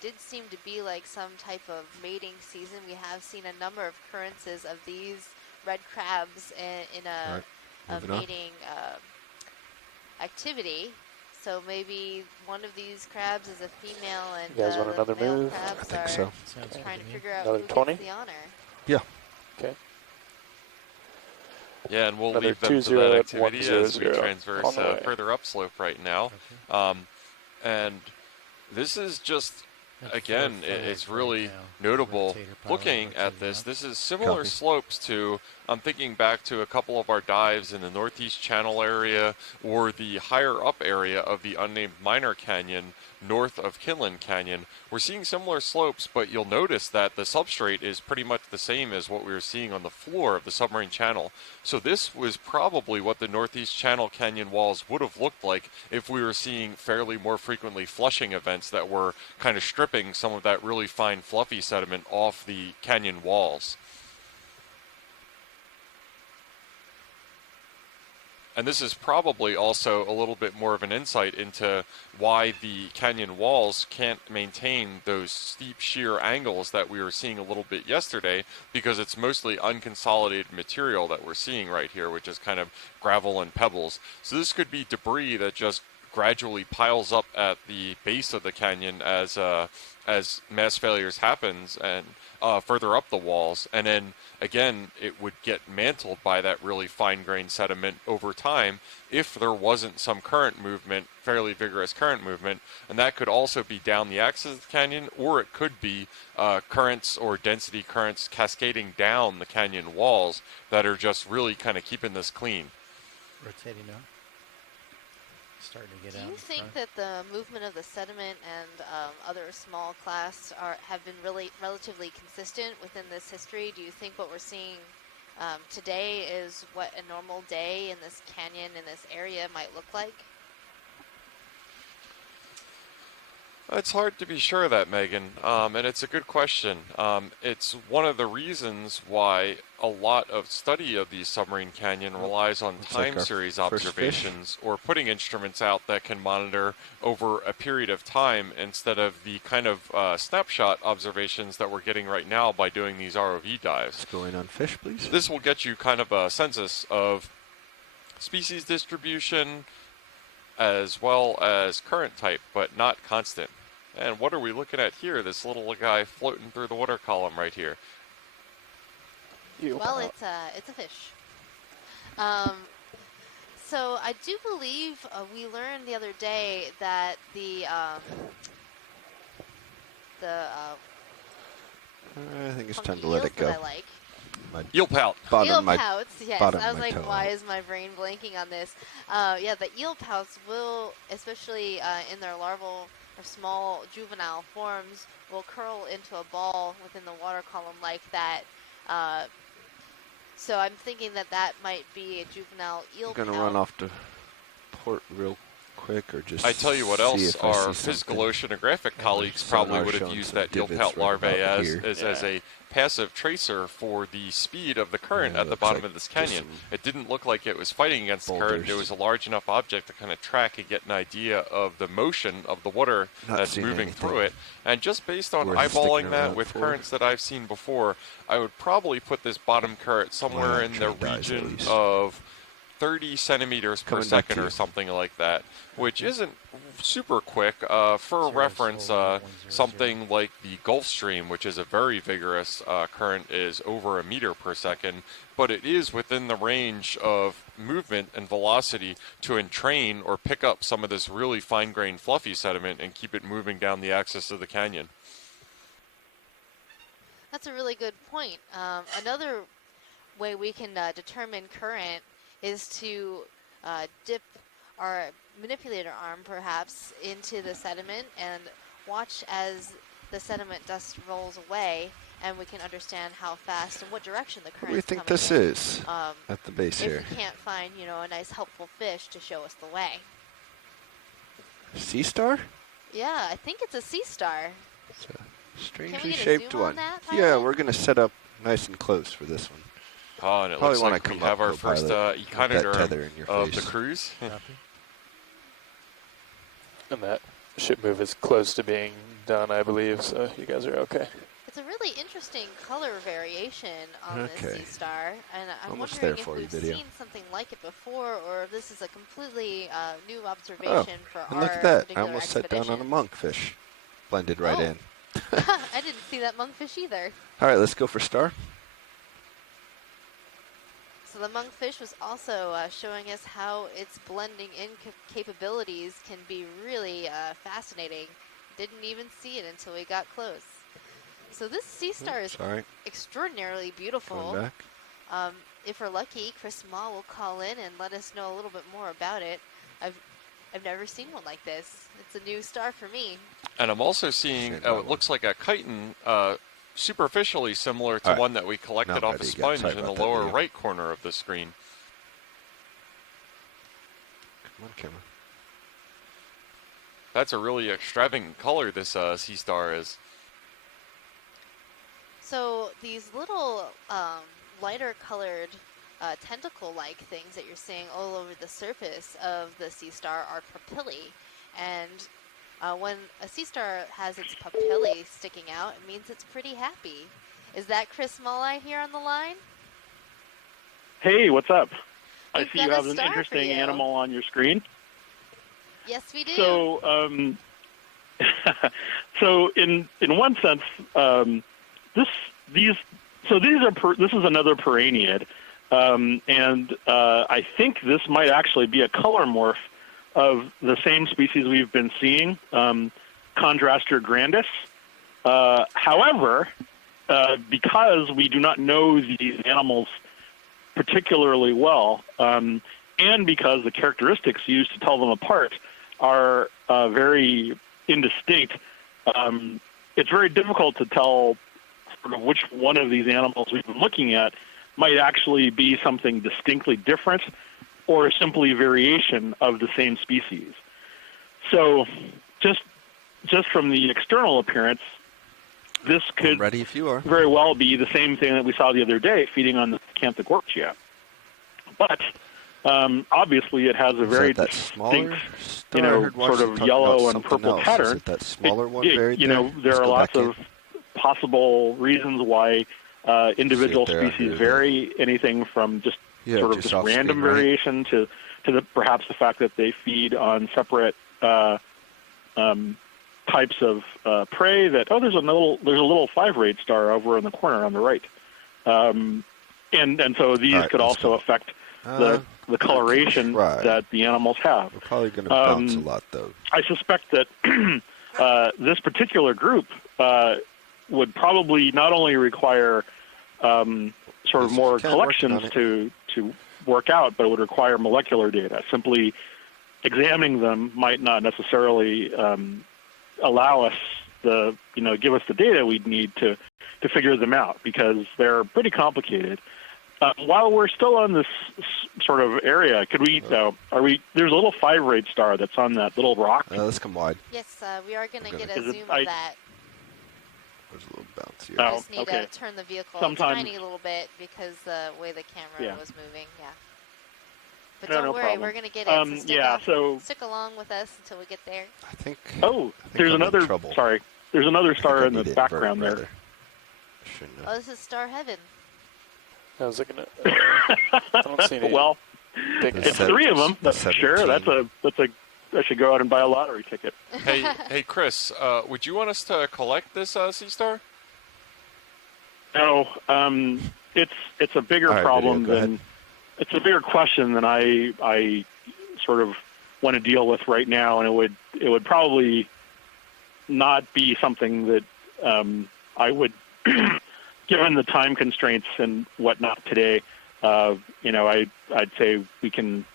did seem to be like some type of mating season. We have seen a number of occurrences of these red crabs in a mating activity. So maybe one of these crabs is a female, and you guys want another move? Crabs I think so. trying to figure out another who 20? gets the honor. Yeah. Okay. Yeah, and we'll Another leave them to 2-0 that at activity as we 1-0 transverse further upslope right now. And this is just, again, it's really notable looking at this. This is similar slopes to, I'm thinking back to a couple of our dives in the Northeast Channel area or the higher up area of the unnamed minor canyon north of Kinlan Canyon. We're seeing similar slopes, but you'll notice that the substrate is pretty much the same as what we were seeing on the floor of the submarine channel. So this was probably what the Northeast Channel Canyon walls would have looked like if we were seeing fairly more frequently flushing events that were kind of stripping some of that really fine fluffy sediment off the canyon walls. And this is probably also a little bit more of an insight into why the canyon walls can't maintain those steep sheer angles that we were seeing a little bit yesterday, because it's mostly unconsolidated material that we're seeing right here, which is kind of gravel and pebbles. So this could be debris that just gradually piles up at the base of the canyon as mass failures happens and further up the walls, and then again it would get mantled by that really fine-grained sediment over time if there wasn't some current movement, fairly vigorous current movement, and that could also be down the axis of the canyon, or it could be currents or density currents cascading down the canyon walls that are just really kind of keeping this clean. Rotating up. Starting to get out. Do you think that the movement of the sediment and other small clasts have been relatively consistent within this history? Do you think what we're seeing today is what a normal day in this canyon, in this area, might look like? It's hard to be sure of that, Megan, and it's a good question. It's one of the reasons why a lot of study of the submarine canyon relies on time series observations or putting instruments out that can monitor over a period of time instead of the kind of snapshot observations that we're getting right now by doing these ROV dives. What's going on, fish, please? This will get you kind of a census of species distribution as well as current type, but not constant. And what are we looking at here? This little guy floating through the water column right here. Well, it's a fish. So I do believe we learned the other day that the I think it's time to let it go. That I like. Eel pout. Eel pouts, yes. I was like, why is my brain blanking on this? Yeah, the eel pouts will, especially in their larval or small juvenile forms, will curl into a ball within the water column like that. So I'm thinking that that might be a juvenile eel pout. I'm going to run off to port real quick, or just I tell you what else, our physical oceanographic colleagues probably would have used that eel pout larvae as a passive tracer for the speed of the current at the bottom of this canyon. It didn't look like it was fighting against the current. It was a large enough object to kind of track and get an idea of the motion of the water that's moving through it. And just based on eyeballing that with currents that I've seen before, I would probably put this bottom current somewhere in the region of 30 centimeters per second or something like that, which isn't super quick. For reference, something like the Gulf Stream, which is a very vigorous current, is over a meter per second, but it is within the range of movement and velocity to entrain or pick up some of this really fine-grained fluffy sediment and keep it moving down the axis of the canyon. That's a really good point. Another way we can determine current is to dip our manipulator arm perhaps into the sediment and watch as the sediment dust rolls away, and we can understand how fast and what direction the current is coming in. What do you think this is at the base here? If we can't find, you know, a nice helpful fish to show us the way. Sea star? Yeah, I think it's a sea star. It's a strangely shaped one. Yeah, we're going to set up nice and close for this one. Oh, and it looks like we have our first econiderm of the cruise. And that ship move is close to being done, I believe, so you guys are okay. It's a really interesting color variation on this sea star, and I'm almost wondering there for if you, we've seen something like it before, or if this is a completely new observation for our and look at that. I almost expedition. sat down on a monkfish. Blended right in. I didn't see that monkfish either. All right, let's go for star. So the monkfish was also showing us how its blending in capabilities can be really fascinating. Didn't even see it until we got close. So this sea star is extraordinarily beautiful. If we're lucky, Chris Ma will call in and let us know a little bit more about it. I've never seen one like this. It's a new star for me. And I'm also seeing, it looks like a chitin, superficially similar to one that we collected off a sponge in the lower right corner of the screen. Come on, camera. That's a really extravagant color this sea star is. So these little lighter colored tentacle-like things that you're seeing all over the surface of the sea star are papillae. And when a sea star has its papillae sticking out, it means it's pretty happy. Is that Chris Mulleye here on the line? Hey, what's up? I see you have an interesting animal on your screen. Yes, we do. So, so in one sense, this is another Piraneid, and I think this might actually be a color morph of the same species we've been seeing, Chondraster grandis. However, because we do not know these animals particularly well, and because the characteristics used to tell them apart are very indistinct, it's very difficult to tell sort of which one of these animals we've been looking at might actually be something distinctly different or simply variation of the same species. So just just from the external appearance, this could ready if you are. very well be the same thing that we saw the other day, feeding on the Canthogorgia. But obviously, it has a very distinct, sort of yellow and purple pattern. Is it that smaller one buried there are lots of possible reasons why individual species vary. Anything from just sort of just random variation to perhaps the fact that they feed on separate types of prey. That there's a little 5-rayed star over in the corner on the right, and so these could also affect the coloration that the animals have. We're probably going to bounce a lot, though. I suspect that this particular group would probably not only require sort of more collections to work out, but it would require molecular data. Simply examining them might not necessarily allow us give us the data we'd need to figure them out, because they're pretty complicated. While we're still on this sort of area, could we? There's a little 5-rayed star that's on that little rock. Let's come wide. Yes, we are going to get a zoom of that. There's a little bounce here. I just need to turn the vehicle a tiny little bit because the way the camera was moving. Yeah. But don't worry, we're going to get it. So stick along with us until we get there. I think. There's another. Sorry, there's another star in the background there. Oh, this is Star Heaven. I was looking at. I don't see any. Well, it's 3 of them. That's sure. That's a. I should go out and buy a lottery ticket. Hey, Chris. Would you want us to collect this sea star? No. It's a bigger problem than. It's a bigger question than I sort of want to deal with right now, and it would probably not be something that I would. Given the time constraints and whatnot today, I'd say we can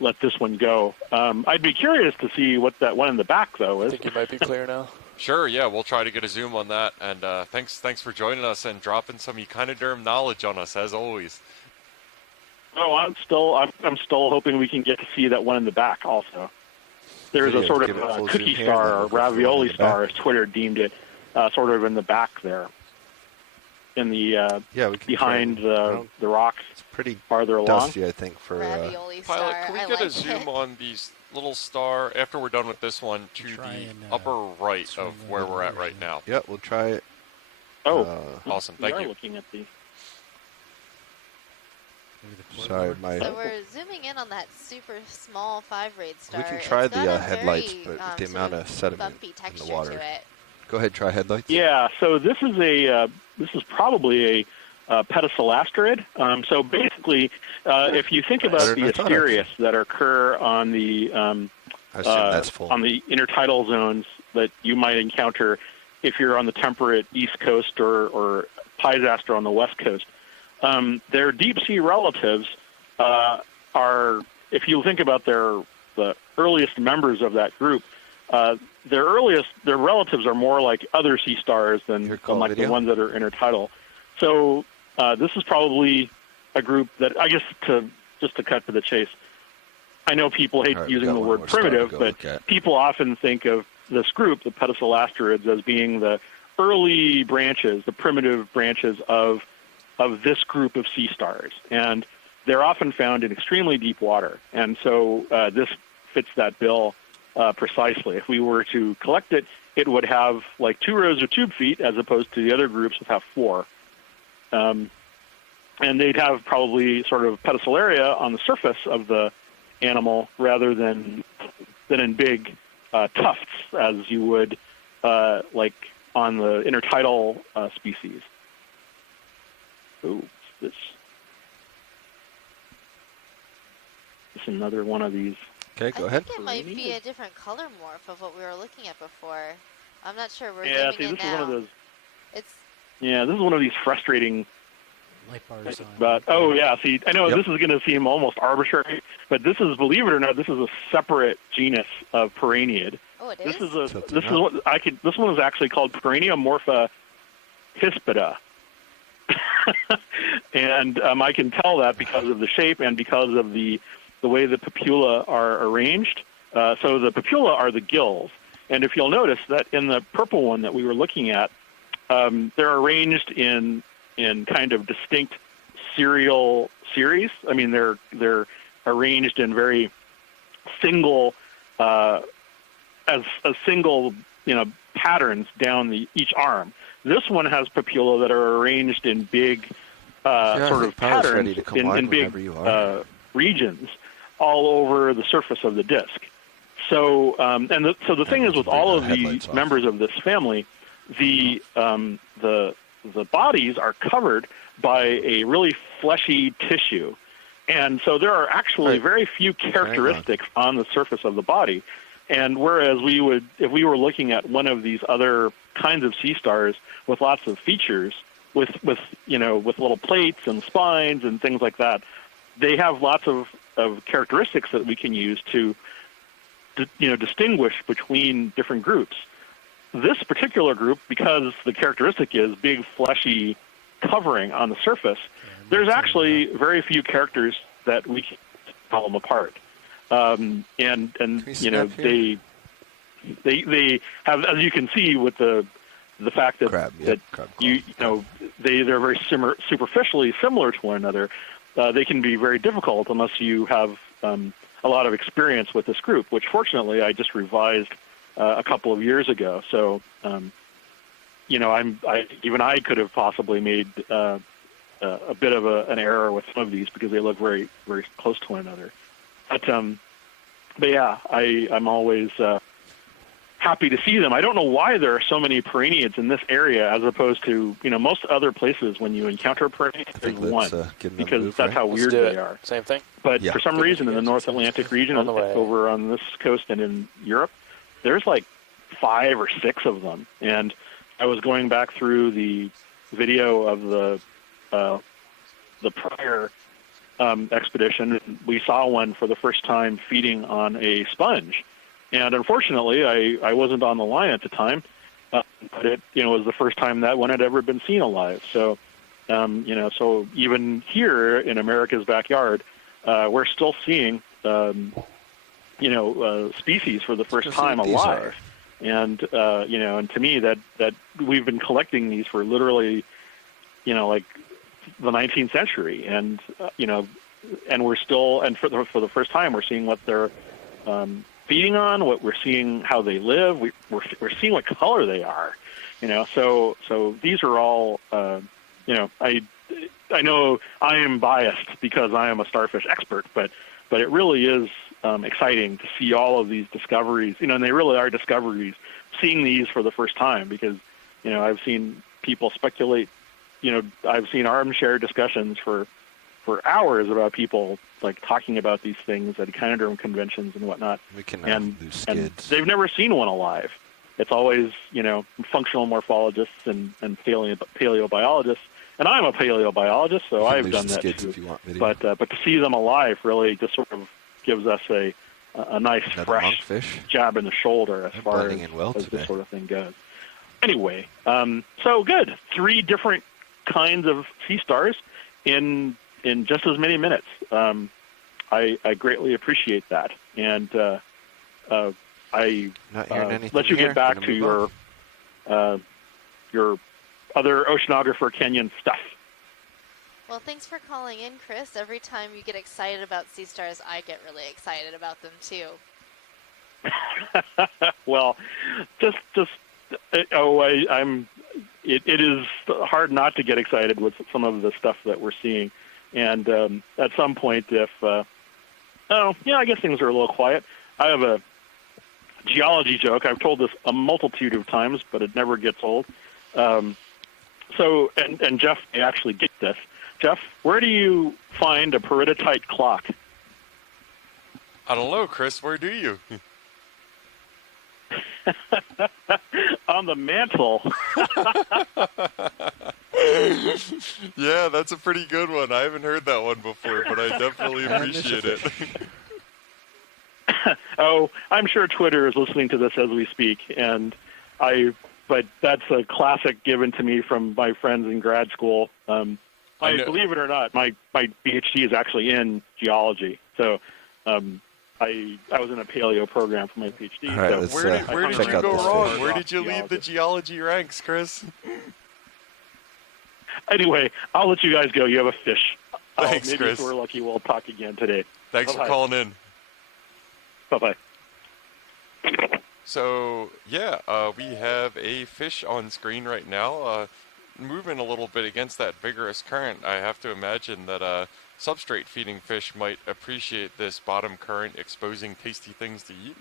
let this one go. I'd be curious to see what that one in the back, though, is. I think you might be clear now. Sure, yeah, we'll try to get a zoom on that. And thanks for joining us and dropping some echinoderm knowledge on us, as always. Oh, I'm still hoping we can get to see that one in the back also. There's a sort of cookie star or ravioli star, as Twitter deemed it, sort of in the back there. In the behind the rocks, it's pretty farther along. Dusty, I think. For Pilot, can we get a zoom on these little star after we're done with this one to the upper right of where we're at right now? Yeah, we'll try it. Awesome! Thank you. Looking at the. Sorry, So we're zooming in on that super small 5-rayed star. We can try the headlights, but with the amount of sediment in the water. Go ahead, try headlights. Yeah, so this is probably a pedicelasterid. So basically, if you think about the asterias that occur on the on the intertidal zones that you might encounter if you're on the temperate East Coast or Piesaster on the West Coast, their deep sea relatives are, if you think about the earliest members of that group. Their relatives are more like other sea stars than like the ones that are intertidal. So this is probably a group that, I guess, just to cut to the chase, I know people hate using the word primitive, but people often think of this group, the pedicelastrids, as being the early branches, the primitive branches of this group of sea stars. And they're often found in extremely deep water. And so this fits that bill precisely. If we were to collect it, it would have like 2 rows of tube feet as opposed to the other groups that have 4. And they'd have probably sort of pedicelaria on the surface of the animal rather than in big tufts as you would like on the intertidal species. Oh, this is another one of these. Okay, go ahead. I think it might be a different color morph of what we were looking at before. I'm not sure. We're zooming in now. Is one of those. This is one of these frustrating. Light bars on. But see, I know this is going to seem almost arbitrary, but this is, believe it or not, this is a separate genus of Pyranid. Oh, it is. This one is actually called Pyranea hispida. And I can tell that because of the shape and because of the way the papilla are arranged. So the papilla are the gills, And if you'll notice that in the purple one that we were looking at, they're arranged in kind of distinct serial series. I mean, they're arranged in very single, as single, patterns down each arm. This one has papilla that are arranged in big, sort of patterns in big regions all over the surface of the disk. So, so the thing is, with all of the members of this family, the bodies are covered by a really fleshy tissue, and so there are actually very few characteristics on the surface of the body. And whereas if we were looking at one of these other kinds of sea stars with lots of features, with little plates and spines and things like that, they have lots of characteristics that we can use to distinguish between different groups. This particular group, because the characteristic is big, fleshy covering on the surface, there's actually very few characters that we can tell them apart. And they have, as you can see with the fact that they're very superficially similar to one another. They can be very difficult unless you have a lot of experience with this group, which fortunately I just revised a couple of years ago. So, even I could have possibly made a bit of an error with some of these because they look very, very close to one another. But yeah, I'm always happy to see them. I don't know why there are so many perenniads in this area as opposed to, most other places when you encounter perenniads, there's one, because that's how weird they are. Same thing. But for some reason in the North Atlantic region, over on this coast and in Europe, there's like 5 or 6 of them. And I was going back through the video of the prior expedition, and we saw one for the first time feeding on a sponge. And unfortunately, I wasn't on the line at the time, but it was the first time that one had ever been seen alive. So, so even here in America's backyard, we're still seeing, species for the first time alive. And and to me, that we've been collecting these for literally, like the 19th century, and and we're still, and for the first time, we're seeing what they're feeding on, what we're seeing, how they live. We're seeing what color they are, So these are all, I know I am biased because I am a starfish expert, but it really is exciting to see all of these discoveries, and they really are discoveries. Seeing these for the first time, because I've seen people speculate. I've seen armchair discussions for hours about people like talking about these things at echinoderm conventions and whatnot. And they've never seen one alive. It's always, functional morphologists and paleobiologists. And I'm a paleobiologist, so I've done that too. But to see them alive really just sort of gives us a nice fresh jab in the shoulder as far as this sort of thing goes. Anyway, so good. 3 different kinds of sea stars in just as many minutes. I greatly appreciate that, and I let you get back to your other Oceanographer Kenyan stuff. Well, thanks for calling in, Chris. Every time you get excited about sea stars, I get really excited about them too. Well, it is hard not to get excited with some of the stuff that we're seeing. And at some point, I guess things are a little quiet. I have a geology joke. I've told this a multitude of times, but it never gets old. And Jeff may actually get this. Jeff, where do you find a peridotite clock? I don't know, Chris. Where do you? On the mantle. Yeah, that's a pretty good one. I haven't heard that one before, but I definitely appreciate it. Oh, I'm sure Twitter is listening to this as we speak, but that's a classic given to me from my friends in grad school. Believe it or not, my PhD is actually in geology, so I I was in a paleo program for my PhD. All right, so where did you out go this wrong? fish. Where did you leave the geology ranks, Chris? Anyway, I'll let you guys go. You have a fish. Thanks, maybe Chris. if we're lucky, we'll talk again today. Thanks Bye-bye. for calling in. Bye-bye. So, yeah, we have a fish on screen right now, moving a little bit against that vigorous current. I have to imagine that substrate feeding fish might appreciate this bottom current exposing tasty things to eat.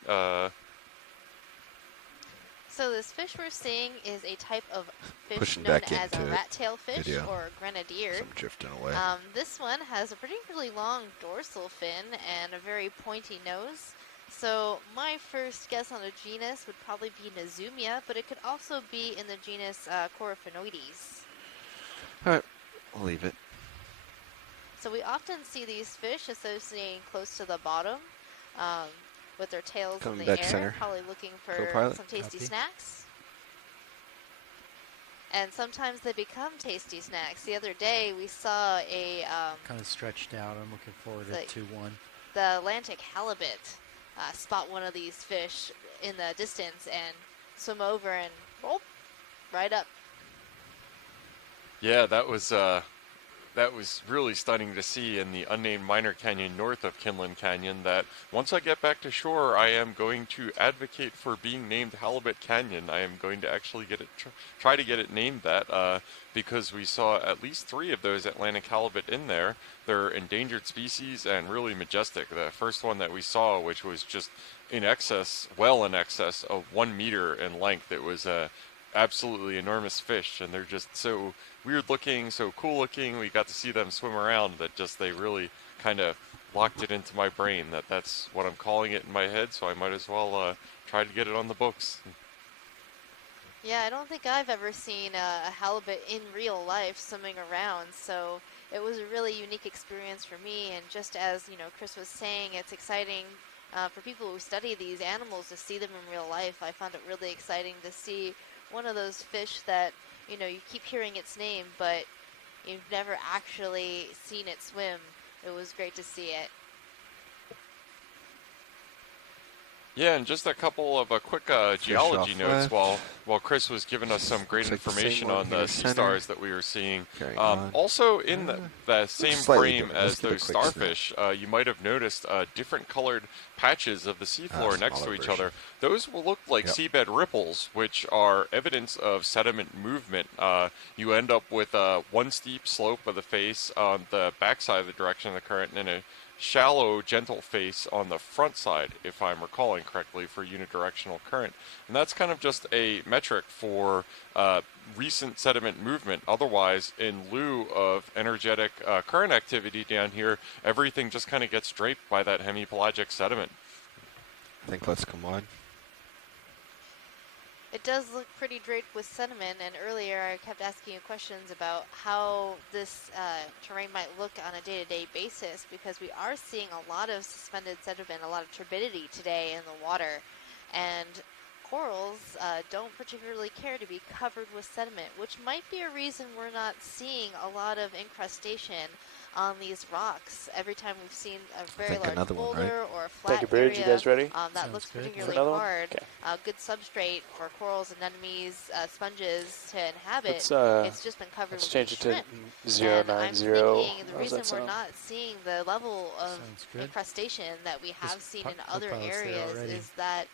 So this fish we're seeing is a type of fish Pushing known back as a into rat-tailed fish video. or grenadier. I'm drifting away. This one has a particularly long dorsal fin and a very pointy nose. So my first guess on a genus would probably be Nazumia, but it could also be in the genus Coryphaenoides. All right, we'll leave it. So we often see these fish associating close to the bottom with their tails Coming in the back air, center. probably looking for Co-pilot. some tasty Copy. snacks. And sometimes they become tasty snacks. The other day we saw a Kind of stretched out. I'm looking forward like- to 2-1. the Atlantic halibut spot one of these fish in the distance and swim over and right up. Yeah, that was really stunning to see in the unnamed minor canyon north of Kinlan Canyon. That once I get back to shore, I am going to advocate for being named Halibut Canyon. I am going to actually get it, try to get it named that, because we saw at least 3 of those Atlantic halibut in there. They're endangered species and really majestic. The first one that we saw, which was just well in excess of 1 meter in length, it was a absolutely enormous fish, and they're just so weird looking, so cool looking. We got to see them swim around that just they really kind of locked it into my brain that that's what I'm calling it in my head, so I might as well try to get it on the books. Yeah, I don't think I've ever seen a halibut in real life swimming around, so it was a really unique experience for me. And just as Chris was saying, it's exciting for people who study these animals to see them in real life. I found it really exciting to see one of those fish that you keep hearing its name, but you've never actually seen it swim. It was great to see it. Yeah, and just a couple of quick geology notes while Chris was giving us some great information on the sea stars that we were seeing. Also in the same frame as those starfish, you might have noticed different colored patches of the seafloor next to each other. Those will look like seabed ripples, which are evidence of sediment movement. You end up with one steep slope of the face on the backside of the direction of the current and a shallow, gentle face on the front side, if I'm recalling correctly, for unidirectional current. And that's kind of just a metric for recent sediment movement. Otherwise, in lieu of energetic current activity down here, everything just kind of gets draped by that hemipelagic sediment. I think let's come on. It does look pretty draped with sediment, and earlier I kept asking you questions about how this terrain might look on a day-to-day basis, because we are seeing a lot of suspended sediment, a lot of turbidity today in the water, and corals don't particularly care to be covered with sediment, which might be a reason we're not seeing a lot of incrustation on these rocks. Every time we've seen a very large boulder or a flat area, you guys ready? that looks particularly hard. Good substrate for corals, anemones, sponges to inhabit. It's just been covered with change it to shrimp. 090. I'm thinking the reason we're not seeing the level of incrustation that we have seen in other areas is that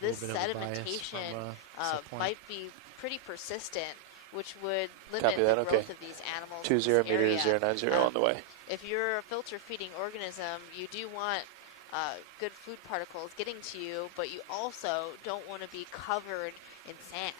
this sedimentation might be pretty persistent, which would limit the growth of these animals. 20 meters, 090 on the way. If you're a filter feeding organism, you do want good food particles getting to you, but you also don't want to be covered in sand.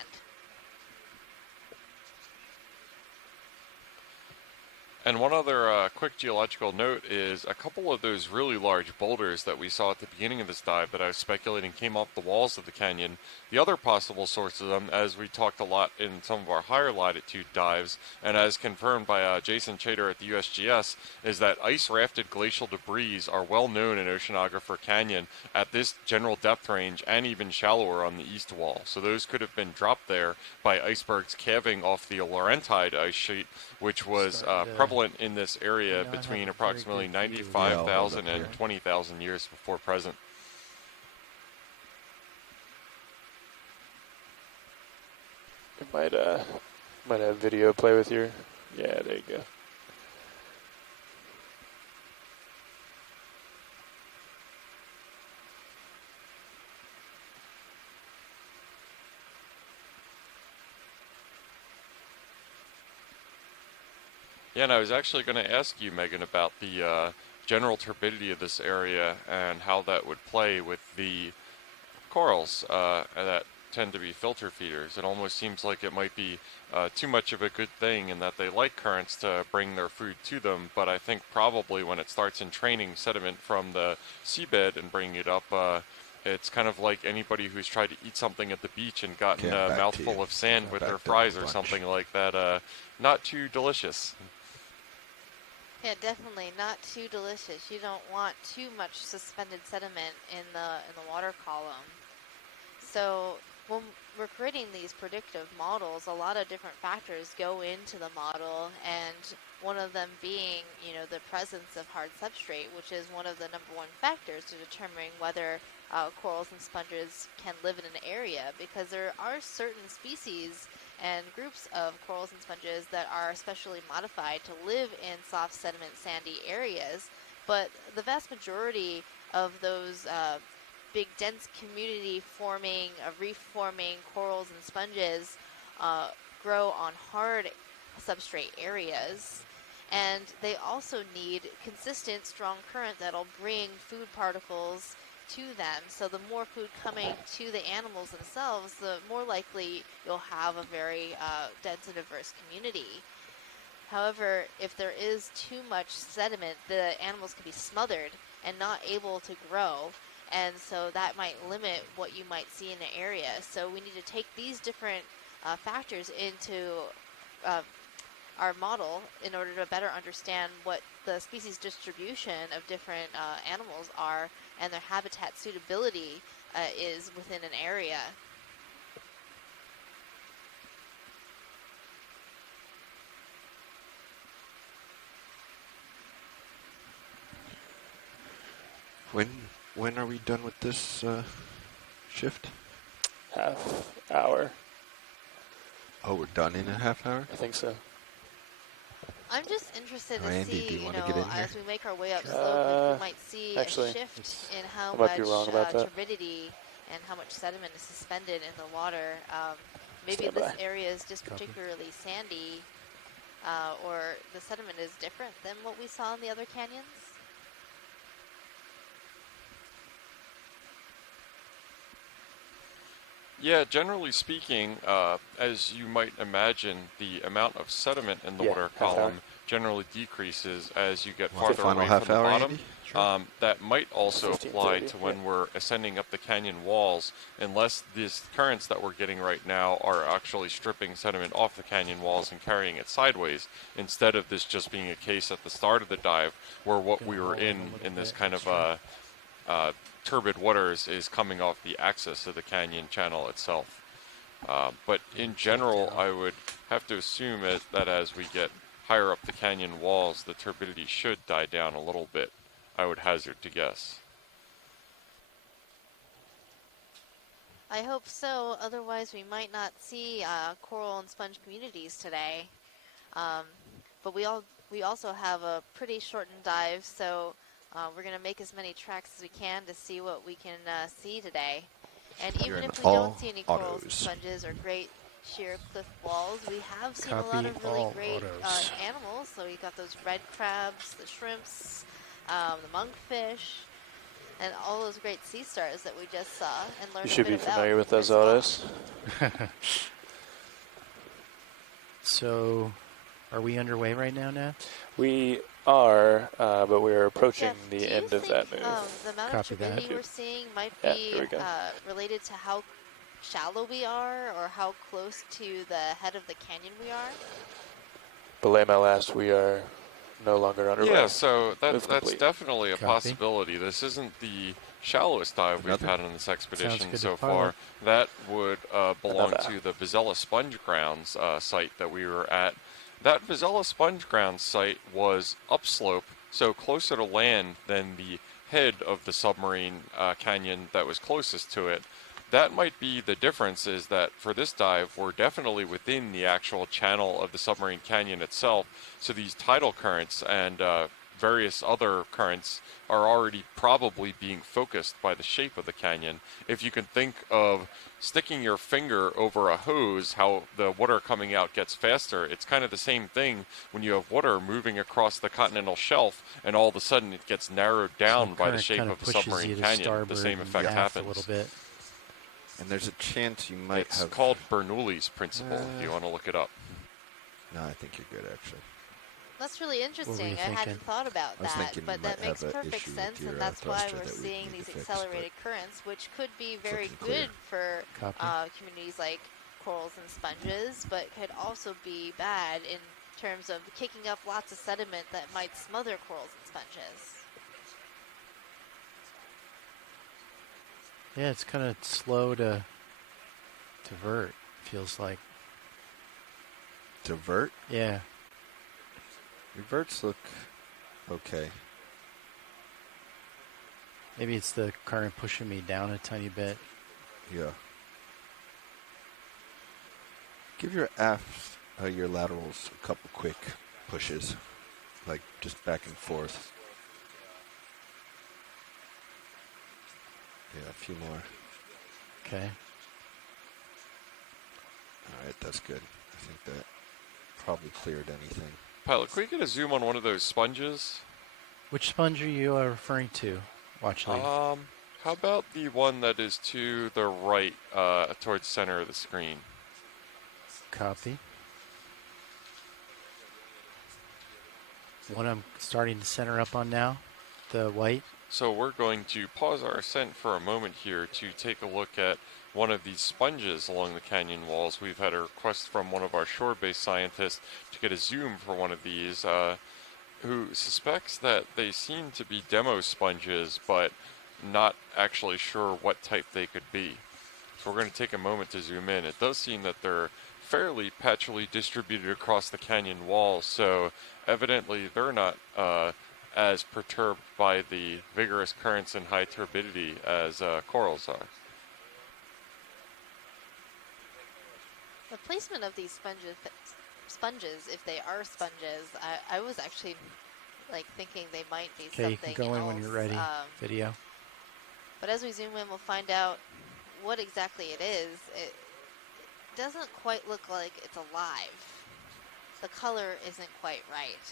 And one other quick geological note is a couple of those really large boulders that we saw at the beginning of this dive that I was speculating came off the walls of the canyon. The other possible source of them, as we talked a lot in some of our higher latitude dives, and as confirmed by Jason Chater at the USGS, is that ice-rafted glacial debris are well known in Oceanographer Canyon at this general depth range and even shallower on the east wall. So those could have been dropped there by icebergs calving off the Laurentide ice sheet, which was prevalent prevalent in this area between approximately 95,000 and 20,000 years before present. It might have video play with your, yeah, there you go. Yeah, and I was actually going to ask you, Megan, about the general turbidity of this area and how that would play with the corals that tend to be filter feeders. It almost seems like it might be too much of a good thing in that they like currents to bring their food to them, but I think probably when it starts entraining sediment from the seabed and bringing it up, it's kind of like anybody who's tried to eat something at the beach and gotten a mouthful of sand with their fries or something like that. Not too delicious. Yeah, definitely not too delicious. You don't want too much suspended sediment in the water column. So when we're creating these predictive models, a lot of different factors go into the model, and one of them being, the presence of hard substrate, which is one of the #1 factors to determining whether corals and sponges can live in an area, because there are certain species and groups of corals and sponges that are specially modified to live in soft sediment sandy areas, but the vast majority of those big dense community forming, reef forming corals and sponges grow on hard substrate areas, and they also need consistent strong current that'll bring food particles to them. So the more food coming to the animals themselves, the more likely you'll have a very dense and diverse community. However, if there is too much sediment, the animals can be smothered and not able to grow, and so that might limit what you might see in an area. So we need to take these different factors into our model in order to better understand what the species distribution of different animals are and their habitat suitability is within an area. When are we done with this shift? Half hour. Oh, we're done in a half hour? I think so. I'm just interested to Andy, see, as we make our way up slope, if we might see a shift in how much turbidity and how much sediment is suspended in the water. Maybe this area is just particularly sandy, or the sediment is different than what we saw in the other canyons. Yeah, generally speaking, as you might imagine, the amount of sediment in the water column generally decreases as you get farther away from the bottom. Sure. That might also apply to when we're ascending up the canyon walls, unless these currents that we're getting right now are actually stripping sediment off the canyon walls and carrying it sideways, instead of this just being a case at the start of the dive where what we were in this kind of turbid waters is coming off the axis of the canyon channel itself. But in general, I would have to assume that as we get higher up the canyon walls, the turbidity should die down a little bit, I would hazard to guess. I hope so, otherwise we might not see coral and sponge communities today. But we also have a pretty shortened dive, so we're going to make as many tracks as we can to see what we can see today. And even if we don't see any corals and sponges or great sheer cliff walls, we have seen a lot of really great animals. So we got those red crabs, the shrimps, the monkfish, and all those great sea stars that we just saw and learned a bit about. You should be familiar with those autos. So, are we underway right now, Nat? We are, but we are approaching the end of that move. The amount of turbidity we're seeing might be related to how shallow we are or how close to the head of the canyon we are? Belay my last, we are no longer underway. Yeah, so that's definitely a possibility. This isn't the shallowest dive we've had on this expedition so far. That would belong to the Vizela Sponge Grounds site that we were at. That Vizela sponge ground site was upslope, so closer to land than the head of the submarine canyon that was closest to it. That might be the difference, is that for this dive, we're definitely within the actual channel of the submarine canyon itself, so these tidal currents and various other currents are already probably being focused by the shape of the canyon. If you can think of sticking your finger over a hose, how the water coming out gets faster, it's kind of the same thing when you have water moving across the continental shelf and all of a sudden it gets narrowed down by the shape of the submarine canyon. The same effect happens. A little bit. And there's a chance you might it's have... It's called Bernoulli's principle, if you want to look it up. No, I think you're good, actually. That's really interesting. I hadn't thought about that, but that makes perfect sense, and that's why we're seeing these accelerated currents, which could be very good for communities like corals and sponges, but could also be bad in terms of kicking up lots of sediment that might smother corals and sponges. Yeah, it's kind of slow to divert, feels like. Divert? Yeah. Reverts look okay. Maybe it's the current pushing me down a tiny bit. Yeah. Give your aft, your laterals a couple quick pushes, like just back and forth. Yeah, a few more. Okay. All right, that's good. I think that probably cleared anything. Pilot, could we get a zoom on one of those sponges? Which sponge are you referring to? Watch lead. How about the one that is to the right, towards the center of the screen? Copy. One I'm starting to center up on now, the white. So we're going to pause our ascent for a moment here to take a look at one of these sponges along the canyon walls. We've had a request from one of our shore-based scientists to get a zoom for one of these, who suspects that they seem to be demo sponges, but not actually sure what type they could be. So we're going to take a moment to zoom in. It does seem that they're fairly patchily distributed across the canyon walls, so evidently they're not as perturbed by the vigorous currents and high turbidity as corals are. The placement of these sponges, if they are sponges, I was actually like thinking they might be something else. Okay, you can go in when you're ready. Video. But as we zoom in, we'll find out what exactly it is. It doesn't quite look like it's alive. The color isn't quite right.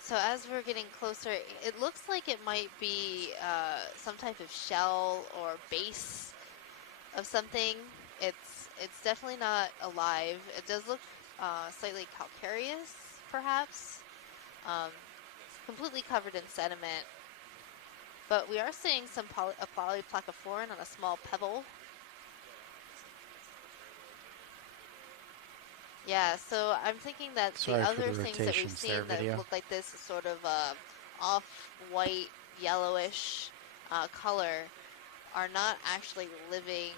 So as we're getting closer, it looks like it might be some type of shell or base of something. It's definitely not alive. It does look slightly calcareous, perhaps, completely covered in sediment. But we are seeing some polyplacophorine on a small pebble. Yeah, so I'm thinking that the other things that we've seen that look like this sort of off-white, yellowish color are not actually living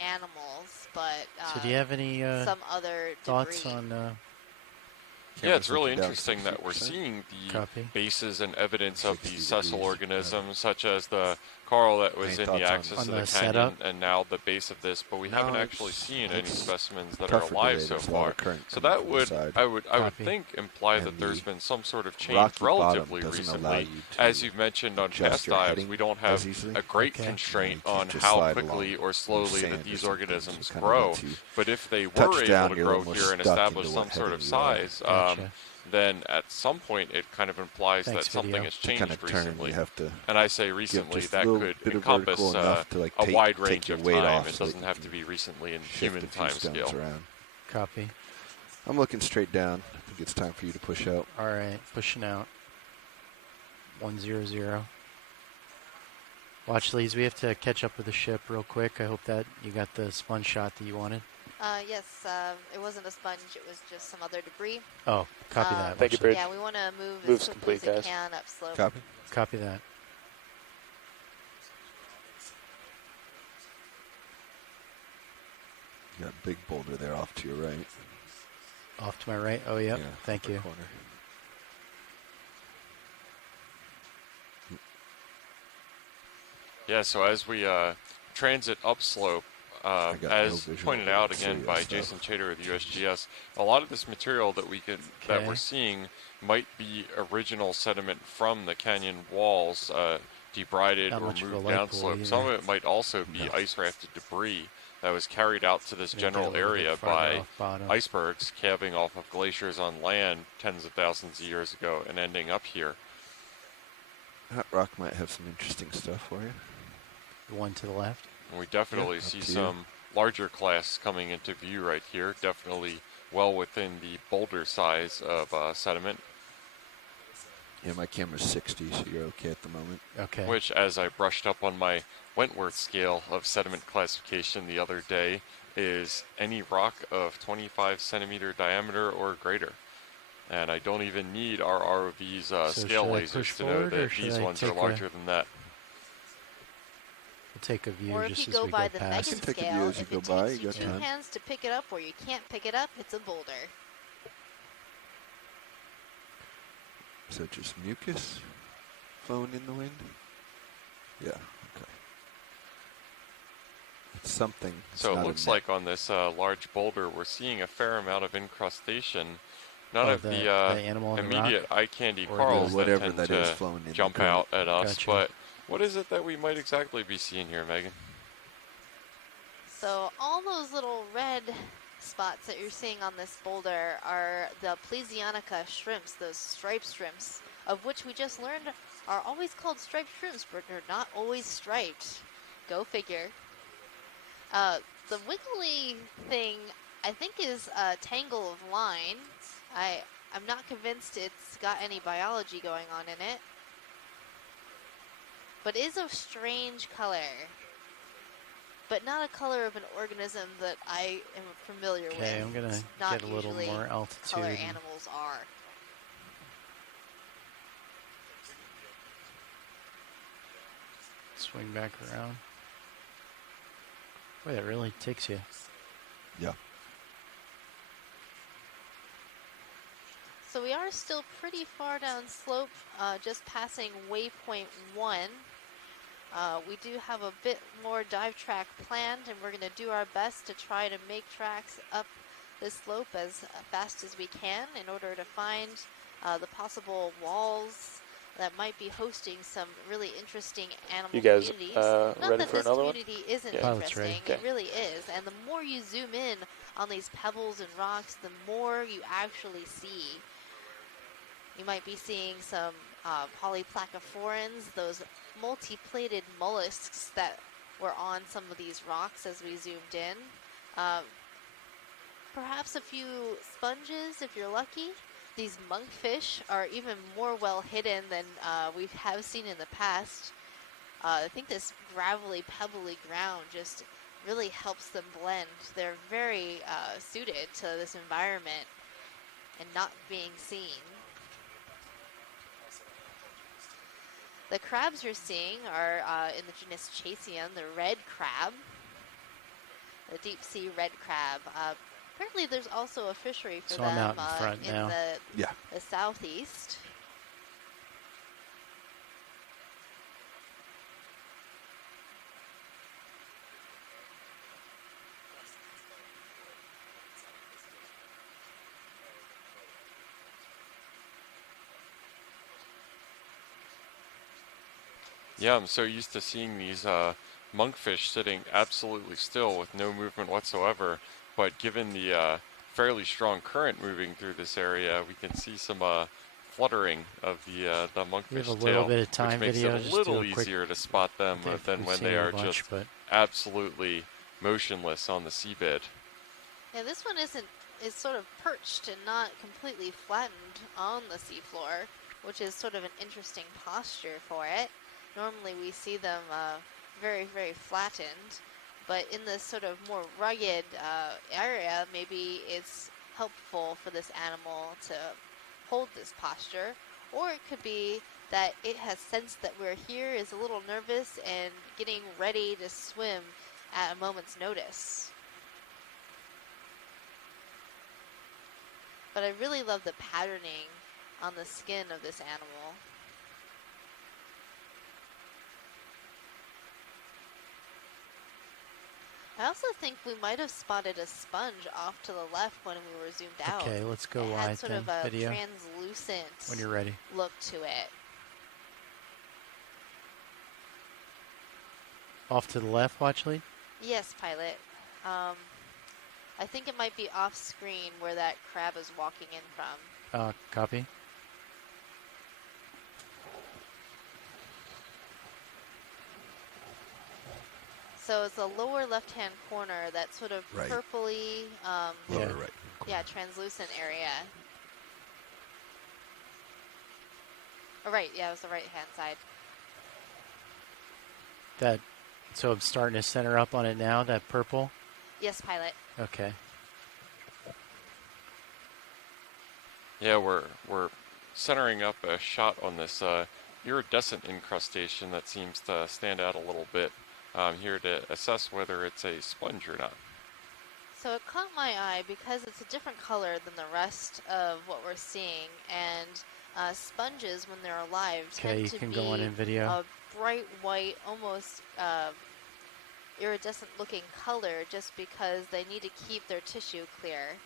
animals, but so do you have any some other thoughts debris. On yeah, it's really interesting that we're seeing the bases and evidence of these sessile organisms, such as the coral that was in the axis of the canyon, and now the base of this, but we haven't actually seen any specimens that are alive so far. So that would, I would think, imply that there's been some sort of change relatively recently. As you've mentioned on past dives, we don't have a great constraint on how quickly or slowly that these organisms grow, but if they were able to grow here and establish some sort of size, then at some point it kind of implies that something has changed recently. And I say recently, that could encompass a wide range of time. It doesn't have to be recently in human time scale. Copy. I'm looking straight down. I think it's time for you to push out. All right, pushing out. 100. Watch, Lees, we have to catch up with the ship real quick. I hope that you got the sponge shot that you wanted. Yes, it wasn't a sponge, it was just some other debris. Oh, copy that. Thank you, Bridge. Yeah, we want to move as quickly as we can up slope. Copy. Copy that. got a big boulder there off to your right. Off to my right? Oh, yep. Yeah, Thank you. Corner. Yeah, so as we transit upslope, as pointed out again by Jason Chater of the USGS, a lot of this material that that we're seeing might be original sediment from the canyon walls, debrided or moved downslope. Some of it might also be ice rafted debris that was carried out to this general area by icebergs calving off of glaciers on land tens of thousands of years ago and ending up here. That rock might have some interesting stuff for you. The one to the left? And we definitely see some larger class coming into view right here, definitely well within the boulder size of sediment. Yeah, my camera's 60, so you're okay at the moment. Okay. Which, as I brushed up on my Wentworth scale of sediment classification the other day, is any rock of 25 centimeter diameter or greater. And I don't even need our ROV's scale lasers to know that these ones are larger than that. We'll take a view or just if you as we go by go the past. Megan take a scale, view as you if go it by, takes you you got 2 time. hands to pick it up or you can't pick it up, it's a boulder. Is that just mucus flowing in the wind? Yeah, okay. It's something. It's so it looks like on this large boulder we're seeing a fair amount of incrustation. None of the immediate eye candy corals that tend to jump out at us, but what is it that we might exactly be seeing here, Megan? So all those little red spots that you're seeing on this boulder are the Plesionica shrimps, those striped shrimps, of which we just learned are always called striped shrimps, but they're not always striped. Go figure. The wiggly thing, I think, is a tangle of line. I'm not convinced it's got any biology going on in it, but is of strange color. But not a color of an organism that I am familiar with. Okay, I'm gonna get a little more altitude. Color animals are. Swing back around. Boy, that really takes you. Yeah. So we are still pretty far down slope, just passing waypoint 1. We do have a bit more dive track planned, and we're going to do our best to try to make tracks up this slope as fast as we can in order to find the possible walls that might be hosting some really interesting animal communities. Not ready that for this another community isn't interesting, Okay. it really is. And the more you zoom in on these pebbles and rocks, the more you actually see. You might be seeing some polyplacophorans, those multi-plated mollusks that were on some of these rocks as we zoomed in. Perhaps a few sponges if you're lucky. These monkfish are even more well hidden than we have seen in the past. I think this gravelly, pebbly ground just really helps them blend. They're very suited to this environment and not being seen. The crabs you're seeing are in the genus Chasium, the red crab, the deep sea red crab. Apparently there's also a fishery for them out in front in now. the southeast. Yeah, I'm so used to seeing these monkfish sitting absolutely still with no movement whatsoever, but given the fairly strong current moving through this area, we can see some fluttering of the monkfish tail, bit of time which makes video, it a little easier to spot them than when they are just absolutely motionless on the seabed. Yeah, this one is sort of perched and not completely flattened on the seafloor, which is sort of an interesting posture for it. Normally we see them very, very flattened, but in this sort of more rugged area, maybe it's helpful for this animal to hold this posture, or it could be that it has sensed that we're here, is a little nervous and getting ready to swim at a moment's notice. But I really love the patterning on the skin of this animal. I also think we might have spotted a sponge off to the left when we were zoomed out. Okay, let's go it wide had sort then, of a video. translucent When you're ready. look to it. Off to the left, watch lead? Yes, pilot. I think it might be off screen where that crab is walking in from. Copy. So it's a lower left-hand corner, that sort of Right. purpley, Lower right. yeah, translucent area. Oh, right, yeah, it was the right-hand side. So I'm starting to center up on it now, that purple? Yes, pilot. Okay. Yeah, we're centering up a shot on this iridescent incrustation that seems to stand out a little bit here to assess whether it's a sponge or not. So it caught my eye because it's a different color than the rest of what we're seeing, and sponges, when they're alive, tend to be go on in video. a bright white, almost iridescent-looking color, just because they need to keep their tissue clear.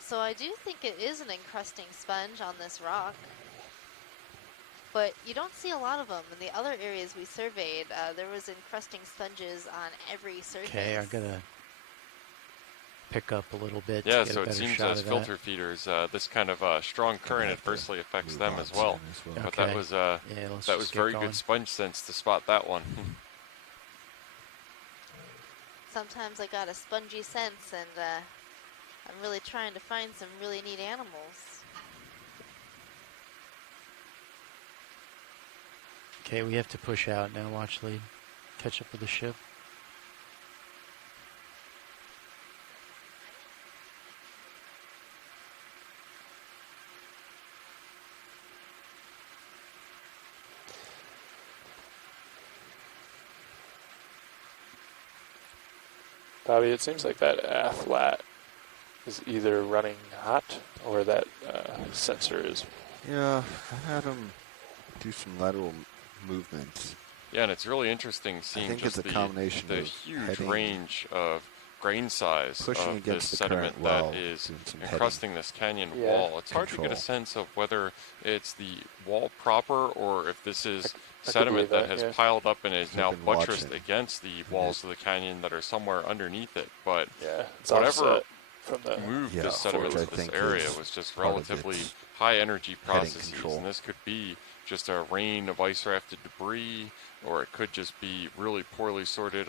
So I do think it is an encrusting sponge on this rock. But you don't see a lot of them. In the other areas we surveyed, there was encrusting sponges on every surface. Okay, I'm going to pick up a little bit Yeah, to get so a it better seems shot as of filter feeders, this kind of strong current adversely affects them as well. Okay. But that was let's that was just get very going. good sponge sense to spot that one. Sometimes I got a spongy sense, and I'm really trying to find some really neat animals. Okay, we have to push out now, watch lead. Catch up with the ship. Bobby, it seems like that flat is either running hot or that sensor is. Yeah, I had him do some lateral movements. Yeah, and it's really interesting seeing just it's a combination the of huge range of grain size pushing of against this the sediment current that while is doing some encrusting this canyon Yeah. wall. It's hard to Control. get a sense of whether it's the wall proper or if this is I could sediment believe that has yeah. piled up and is I've now been buttressed watching. against the walls of the canyon that are somewhere underneath it. But Yeah, it's whatever offset from the. moved Yeah, this sediment which I to this think area is was just part of relatively its high energy heading processes, control. and this could be just a rain of ice rafted debris, or it could just be really poorly sorted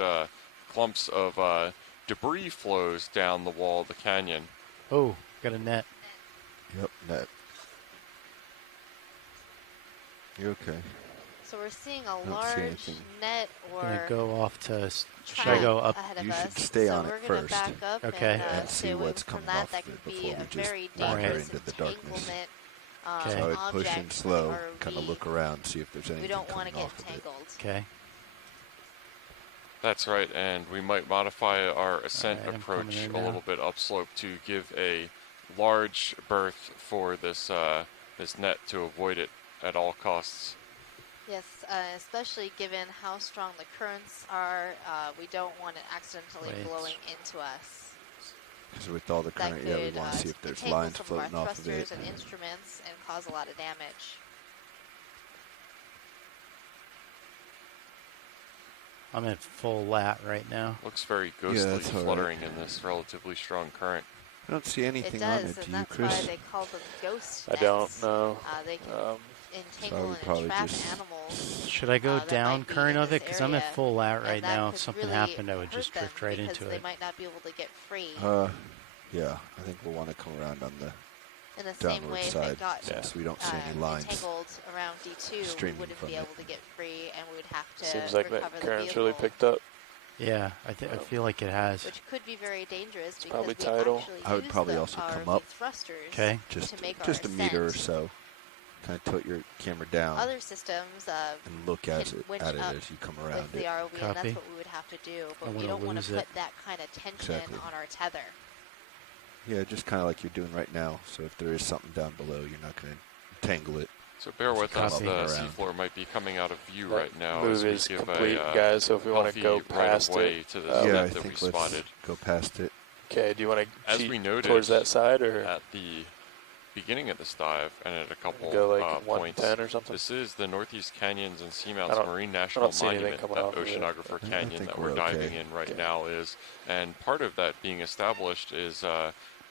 clumps of debris flows down the wall of the canyon. Oh, got a net. Yep, net. You okay? So we're seeing a don't see large anything. net I'm going or to go off to... Should I trap go up? ahead of You us. should stay so on it we're gonna first. back up Okay. And stay see away what's from coming that. off That of it could be before a we just very wander dangerous into the darkness. entanglement. Okay. So I would push in object for the slow, ROV. kind of look around, see if there's anything We don't want coming to get off of it. entangled. Okay. That's right, and we might modify our ascent Alright, I'm approach coming in a now. little bit upslope to give a large berth for this this net to avoid it at all costs. Yes, especially given how strong the currents are, we don't want it accidentally Wait. blowing into us. Because with all the That current, yeah, we could want to see if there's entangle lines some floating of our off of it. thrusters and instruments and cause a lot of damage. I'm at full lat right now. Looks very Yeah, ghostly that's all right. fluttering in this relatively strong current. I don't see It anything on does, it, and do you, that's Chris? why they call them ghost I nets. don't know. They can Um, entangle would and probably entrap just- animals. Should I go that down might be current in of it? this Because I'm at area, full lat and right that now. could If something really happened, I would hurt just them drift right because into they it. might not be able to get free. Yeah, I think we'll want to come around on the In the same downward way, if side it got since we don't see any lines. entangled around D2, we streaming wouldn't from be it. able to get free, and we would have to seems like recover that the current's vehicle, really picked up. Yeah, I feel like it has. which could be very dangerous because probably we tidal. actually I would use probably the also come ROV up. thrusters Okay. Just to make our a meter or ascent. so. Kind of tilt your camera down Other systems and look at can it, winch at it up as you come with around the it. ROV, and Copy. that's what we would have have to do, but we don't want to put that kind of tension on our tether. Yeah, just kind of like you're doing right now. So if there is something down below, you're not going to tangle it. So bear with us. The seafloor might be coming out of view right now. Move is complete, guys. So if we want to go past it, to the yeah, I that think we let's spotted. go past it. Okay. Do you want to as we noted towards that side, or at the beginning of this dive and at a couple go like points? 110 or something? This is the Northeast Canyons and Seamounts Marine National Monument that Oceanographer Canyon that we're diving in right now is, and part of that being established is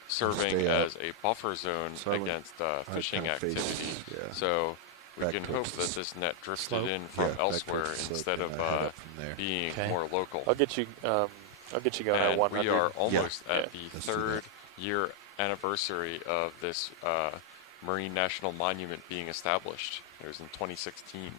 serving as a buffer zone against fishing activity. So we can hope that this net drifted in from elsewhere instead of being more local. I'll get you going at 100. We are almost at the third year anniversary of this Marine National Monument being established. It was in 2016.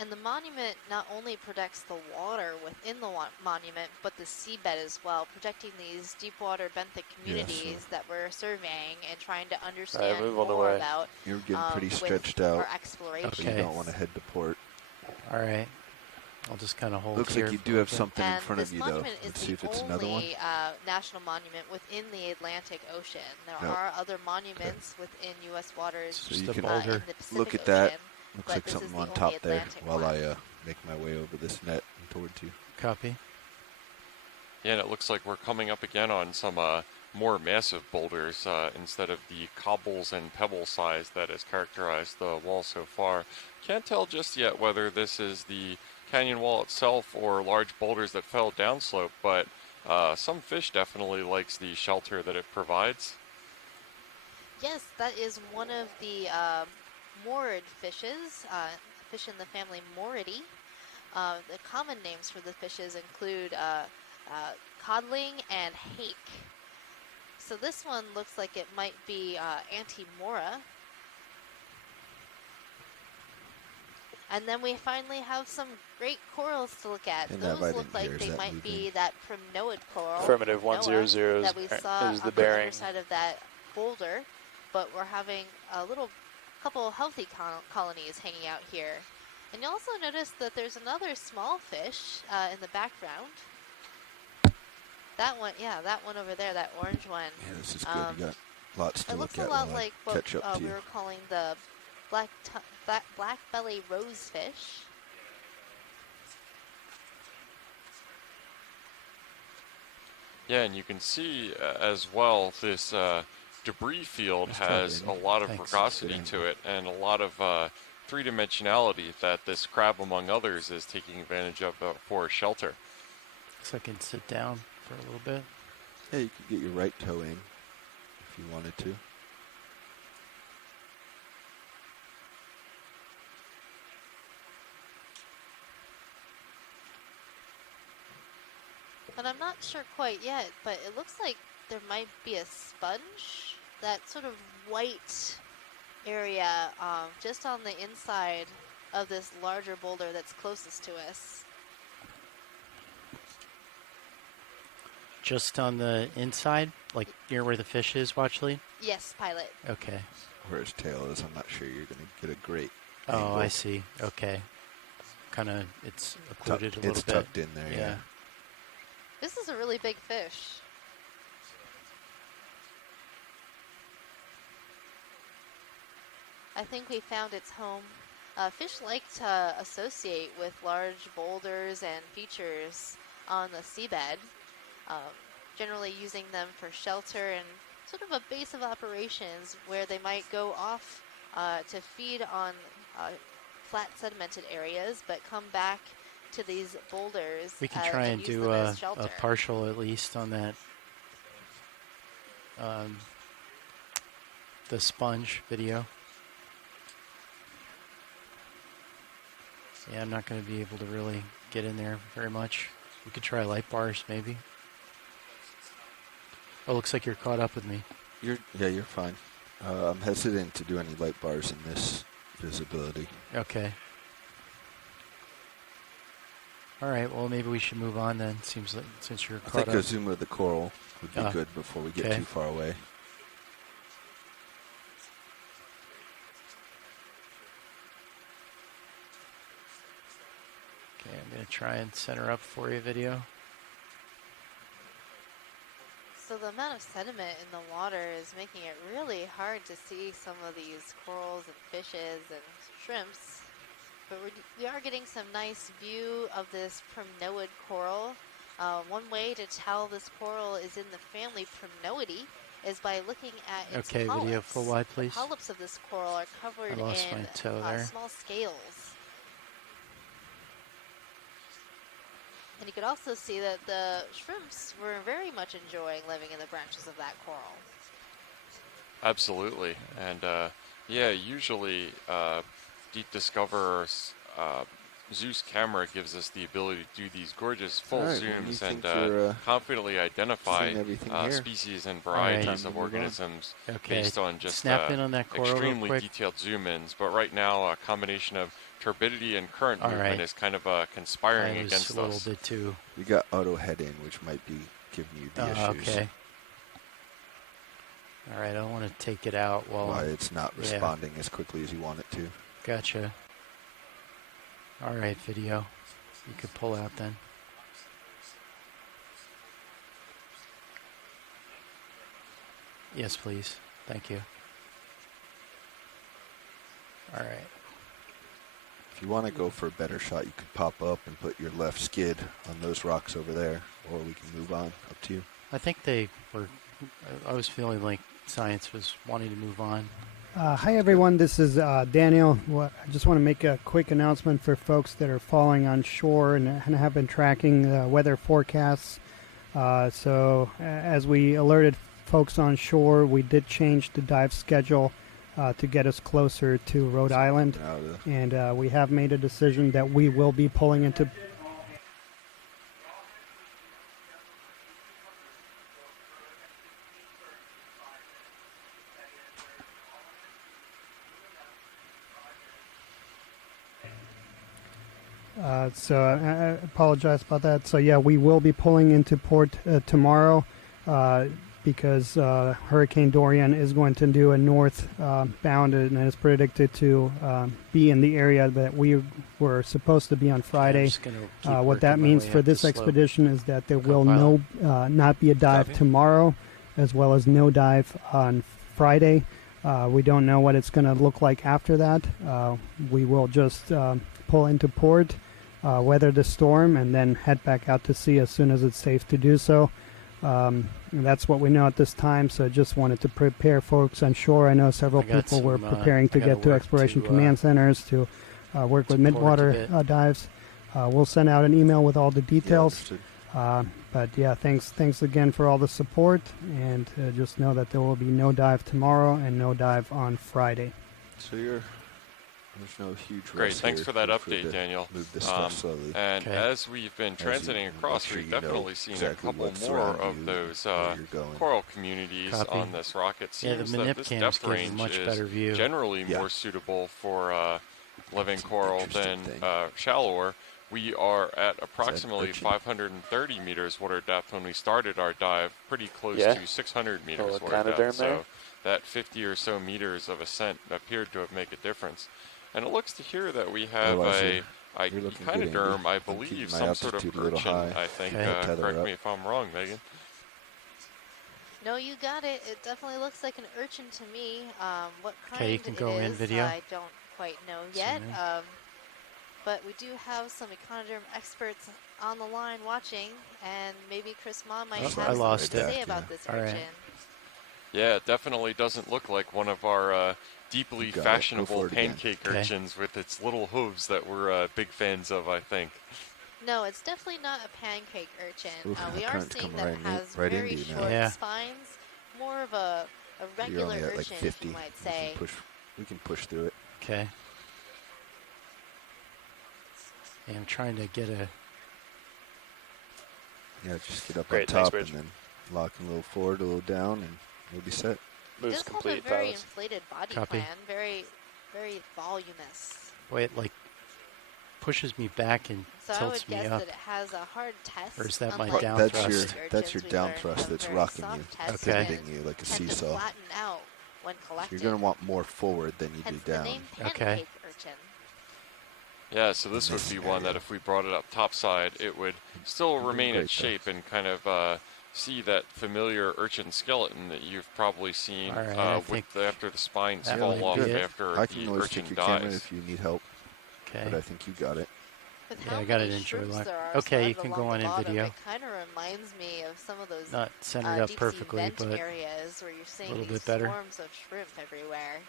And the monument not only protects the water within the monument, but the seabed as well, protecting these deep water benthic communities that we're surveying and trying to understand more about. You're getting pretty stretched out. Our exploration. So you don't want to head to port. All right. I'll just kind of hold Looks here. like you do have something in front of you, though. Let's see if it's another one. National monument within the Atlantic Ocean. There are other monuments within U.S. waters so you can in the Pacific look at that. Ocean, Looks like something on top there while I make my way over this net and towards you. Copy. Yeah, and it looks like we're coming up again on some more massive boulders instead of the cobbles and pebble size that has characterized the wall so far. Can't tell just yet whether this is the canyon wall itself or large boulders that fell downslope, but some fish definitely likes the shelter that it provides. Yes, that is one of the moored fishes, fish in the family Moridae. The common names for the fishes include codling and hake. So this one looks like it might be Antimora. And then we finally have some great corals to look at. Those look like they might be that primnoid coral. Affirmative, 100 that we saw on the other side of that boulder. But we're having a couple healthy colonies hanging out here. And you also notice that there's another small fish in the background. That one, that one over there, that orange one. Yeah, this is good. You got lots to look at. It looks a lot like what we were calling the black belly rosefish. Yeah, and you can see as well this debris field has a lot of precocity to it and a lot of three-dimensionality that this crab, among others, is taking advantage of for shelter. So I can sit down for a little bit. Yeah, you could get your right toe in if you wanted to. And I'm not sure quite yet, but it looks like there might be a sponge, that sort of white area just on the inside of this larger boulder that's closest to us. Just on the inside, like near where the fish is, Watchley? Yes, pilot. Okay. Where his tail is, I'm not sure you're going to get a great angle. I see. Okay. Kind of, it's occluded a little bit. It's tucked in there, yeah. This is a really big fish. I think we found its home. Fish like to associate with large boulders and features on the seabed, generally using them for shelter and sort of a base of operations where they might go off to feed on flat sedimented areas, but come back to these boulders. We can try and do a partial at least on that, the sponge video. Yeah, I'm not going to be able to really get in there very much. We could try light bars, maybe. Oh, looks like you're caught up with me. You're fine. I'm hesitant to do any light bars in this visibility. Okay. All right, well, maybe we should move on then, seems like, since you're caught up. I think a zoom of the coral would be good before we get too far away. going to try and center up for you, video. So the amount of sediment in the water is making it really hard to see some of these corals and fishes and shrimps. But we are getting some nice view of this primnoid coral. One way to tell this coral is in the family Primnoidae is by looking at its polyps. Video full wide, please. The polyps of this coral are covered in small scales. And you could also see that the shrimps were very much enjoying living in the branches of that coral. Absolutely. And yeah, usually Deep Discoverer's Zeus camera gives us the ability to do these gorgeous full zooms and confidently identify species and varieties of organisms based on just extremely detailed zoom-ins. But right now, a combination of turbidity and current movement is kind of conspiring against us. A little bit too. We got auto head in, which might be giving you the issues. Okay. All right, I don't want to take it out while why it's not responding as quickly as you want it to. Gotcha. All right, video. You could pull out then. Yes, please. Thank you. All right. If you want to go for a better shot, you could pop up and put your left skid on those rocks over there, or we can move on. Up to you. I think they were. I was feeling like science was wanting to move on. Hi, everyone. This is Daniel. I just want to make a quick announcement for folks that are following on shore and have been tracking weather forecasts. So as we alerted folks on shore, we did change the dive schedule to get us closer to Rhode Island. And we have made a decision that we will be pulling into... So I apologize about that. So yeah, we will be pulling into port tomorrow because Hurricane Dorian is going to do a northbound and is predicted to be in the area that we were supposed to be on Friday. What that means for this expedition is that there will not be a dive tomorrow, as well as no dive on Friday. We don't know what it's going to look like after that. We will just pull into port, weather the storm, and then head back out to sea as soon as it's safe to do so. That's what we know at this time, so I just wanted to prepare folks on shore. I know several people were preparing to get to Exploration Command Centers to work with midwater dives. We'll send out an email with all the details. But yeah, thanks again for all the support, and just know that there will be no dive tomorrow and no dive on Friday. So there's no huge Great, thanks for that update, Daniel. Move this stuff slowly. And as we've been transiting across, we've definitely seen a couple more of those coral communities on this rock. It seems that this depth range is generally more suitable for living coral than shallower. We are at approximately 530 meters water depth when we started our dive, pretty close to 600 meters water depth. So that 50 or so meters of ascent appeared to have made a difference. And it looks to here that we have a echinoderm, I believe, some sort of urchin, I think. Correct me if I'm wrong, Megan. No, you got it. It definitely looks like an urchin to me. What kind you can go in video. I don't quite know yet. But we do have some echinoderm experts on the line watching, and maybe Chris Ma might have something to say about this urchin. Yeah, it definitely doesn't look like one of our deeply fashionable pancake urchins with its little hooves that we're big fans of, I think. No, it's definitely not a pancake urchin. We are seeing that it has very short spines, more of a regular urchin, like you might say. We can push through it. Okay. Yeah, I'm trying to get a... Yeah, just get up on top and then lock a little forward, a little down, and we'll be set. Moves this complete, has a very inflated body plan, very, very voluminous. Wait, like pushes me back and tilts me up. So I would guess that it has a hard test. Or is that my down thrust? That's your down thrust that's rocking you, bending you like a seesaw. Flatten out when collected. You're going to want more forward than you do down. The name pancake urchin. Yeah, so this would be one that if we brought it up topside, it would still remain its shape and kind of see that familiar urchin skeleton that you've probably seen after the spines fall off after I can the always urchin check your camera dies. if you need help. Okay. But I think you got it. Yeah, I got it in joy lock. Okay, you can go on in video. It kind of reminds me of some of those not centered up perfectly, but areas where you're seeing a little these bit better. swarms of shrimp everywhere.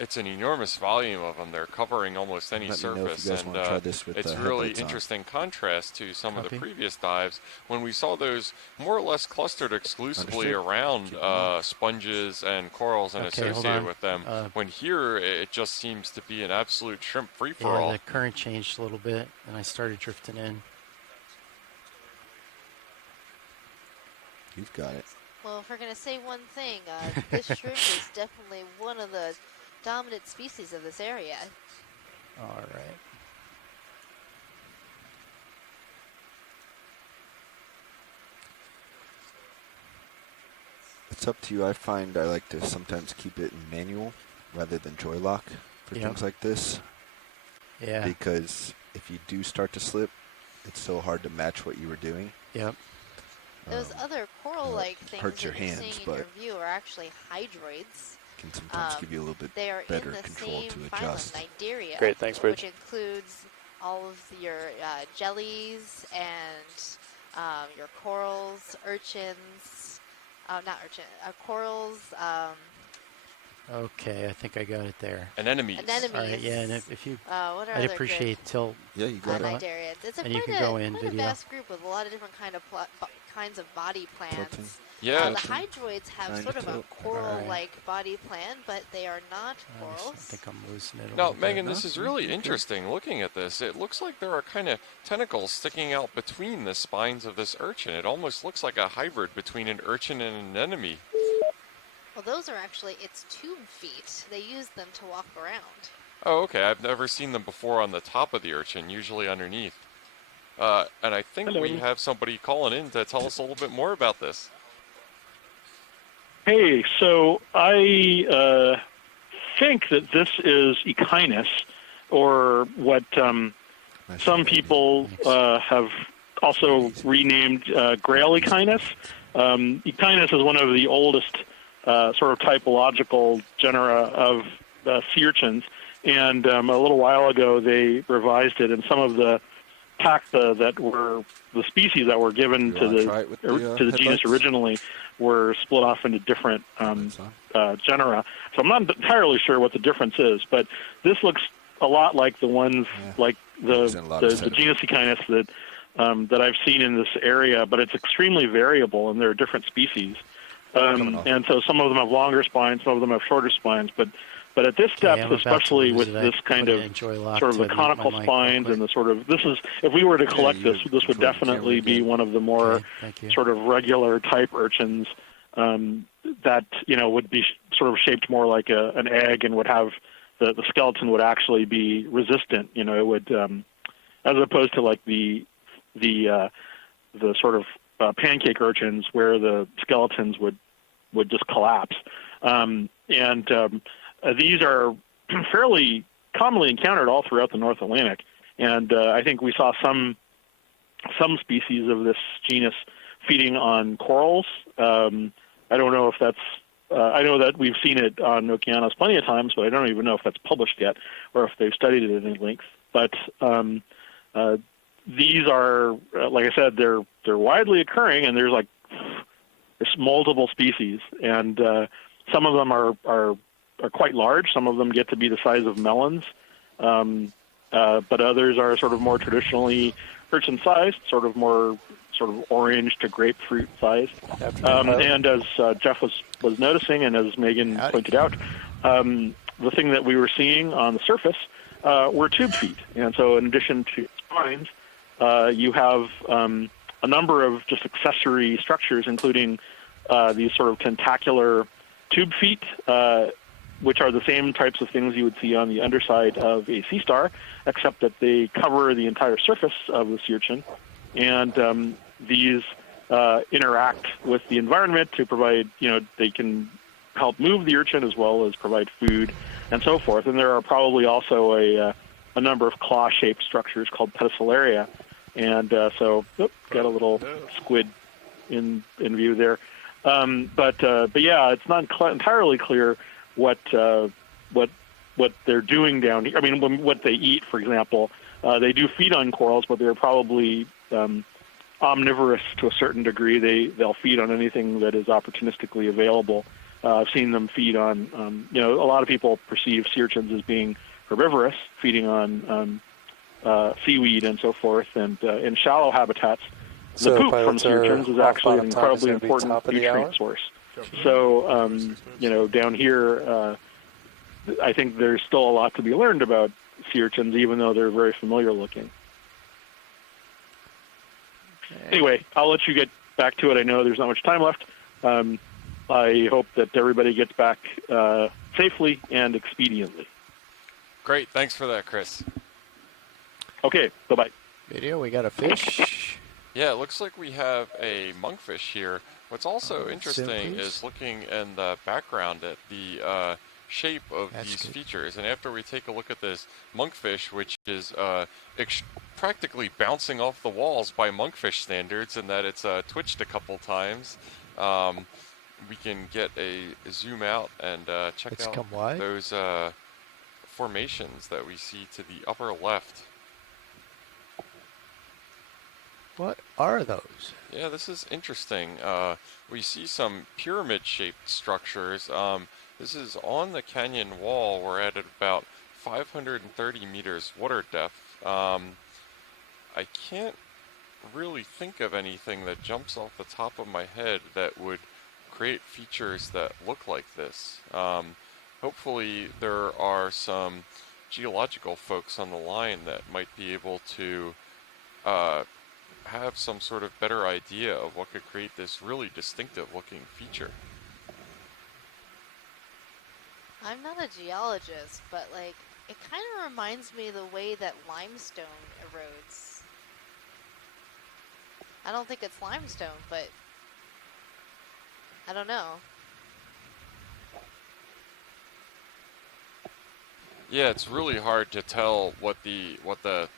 It's an enormous volume of them. They're covering almost any surface, and it's really interesting contrast to some of the previous dives when we saw those more or less clustered exclusively around sponges and corals and associated with them. When here, it just seems to be an absolute shrimp free-for-all. Yeah, the current changed a little bit, and I started drifting in. You've got it. Well, if we're going to say one thing, this shrimp is definitely one of the dominant species of this area. All right. It's up to you. I find I like to sometimes keep it in manual rather than joy lock for things like this. Yeah. Because if you do start to slip, it's so hard to match what you were doing. Yep. Those other coral-like things hurts your that you're hands, seeing in but your view are actually hydroids. Can sometimes give you a little bit they are better in the control same to phylum, adjust. Nidaria, Great, thanks, Bridge. which includes all of your jellies and your corals, urchins, corals. Okay, I think I got it there. Anemones. Anemones. All right, yeah, and if you, I'd appreciate till. Yeah, you got it. It's and you can go in quite video. a vast group with a lot of different kinds of body plans. Tilting. Yeah. The hydroids have sort of a coral-like body plan, but they are not corals. I think I'm losing it. Now, Megan, this is really interesting looking at this. It looks like there are kind of tentacles sticking out between the spines of this urchin. It almost looks like a hybrid between an urchin and an anemone. Well, those are actually its tube feet. They use them to walk around. Oh, okay. I've never seen them before on the top of the urchin, usually underneath. And I think we have somebody calling in to tell us a little bit more about this. Hey, so I think that this is Echinus, or what some people have also renamed Grail Echinus. Echinus is one of the oldest sort of typological genera of sea urchins, and a little while ago they revised it, and some of the taxa that were the species that were given to the genus originally were split off into different genera. So I'm not entirely sure what the difference is, but this looks a lot like the ones like the genus Echinus that I've seen in this area, but it's extremely variable, and there are different species. And so some of them have longer spines, some of them have shorter spines, but at this depth, especially with this kind of sort of the conical spines and the sort of, this is, if we were to collect this would definitely be one of the more sort of regular type urchins that, would be sort of shaped more like an egg and would have, the skeleton would actually be resistant, it would, as opposed to like the sort of pancake urchins where the skeletons would just collapse. These are fairly commonly encountered all throughout the North Atlantic, and I think we saw some species of this genus feeding on corals. I don't know if that's. I know that we've seen it on Okeanos plenty of times, but I don't even know if that's published yet or if they've studied it at any length. But these are, like I said, they're widely occurring, and there's multiple species, and some of them are quite large. Some of them get to be the size of melons, but others are sort of more traditionally urchin-sized, sort of orange to grapefruit sized. And as Jeff was noticing, and as Megan pointed out, the thing that we were seeing on the surface were tube feet. And so in addition to spines, you have a number of just accessory structures, including these sort of tentacular tube feet, which are the same types of things you would see on the underside of a sea star, except that they cover the entire surface of the sea urchin. And these interact with the environment to provide, they can help move the urchin as well as provide food and so forth. And there are probably also a a number of claw-shaped structures called pedicelaria. And so, got a little squid in view there. But yeah, it's not entirely clear what they're doing down here. I mean, what they eat, for example. They do feed on corals, but they're probably omnivorous to a certain degree. They'll feed on anything that is opportunistically available. I've seen them feed on, a lot of people perceive sea urchins as being herbivorous, feeding on seaweed and so forth. And in shallow habitats, the poop from sea urchins is actually an incredibly important nutrient source. So, down here, I think there's still a lot to be learned about sea urchins, even though they're very familiar looking. Anyway, I'll let you get back to it. I know there's not much time left. I hope that everybody gets back safely and expediently. Great. Thanks for that, Chris. Okay. Bye-bye. Video, we got a fish. Yeah, it looks like we have a monkfish here. What's also interesting is looking in the background at the shape of these features. And after we take a look at this monkfish, which is practically bouncing off the walls by monkfish standards, and that it's twitched a couple times, we can get a zoom out and check out those formations that we see to the upper left. What are those? Yeah, this is interesting. We see some pyramid-shaped structures. This is on the canyon wall. We're at about 530 meters water depth. I can't really think of anything that jumps off the top of my head that would create features that look like this. Hopefully there are some geological folks on the line that might be able to have some sort of better idea of what could create this really distinctive looking feature. I'm not a geologist, but it kind of reminds me of the way that limestone erodes. I don't think it's limestone, but I don't know. Yeah, it's really hard to tell what the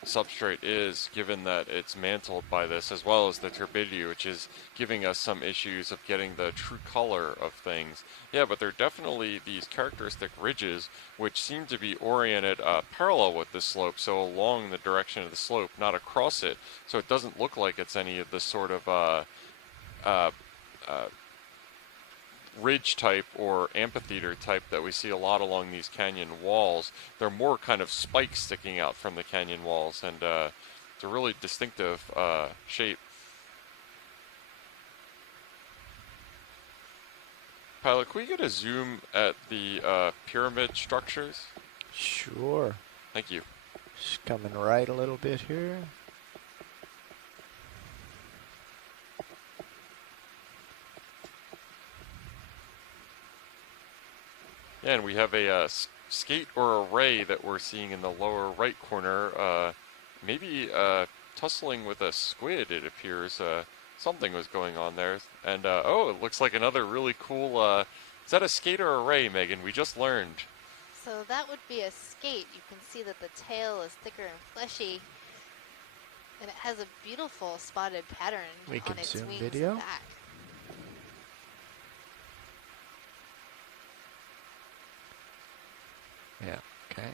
substrate is, given that it's mantled by this, as well as the turbidity, which is giving us some issues of getting the true color of things. Yeah, but there are definitely these characteristic ridges, which seem to be oriented parallel with the slope, so along the direction of the slope, not across it. So it doesn't look like it's any of the sort of ridge type or amphitheater type that we see a lot along these canyon walls. They're more kind of spikes sticking out from the canyon walls, and it's a really distinctive shape. Pilot, can we get a zoom at the pyramid structures? Sure. Thank you. Just coming right a little bit here. Yeah, and we have a skate or array that we're seeing in the lower right corner. Maybe tussling with a squid, it appears. Something was going on there. And, oh, it looks like another really cool... is that a skate or array, Megan? We just learned. So that would be a skate. You can see that the tail is thicker and fleshy. And it has a beautiful spotted pattern on its wings and back. Yeah, okay.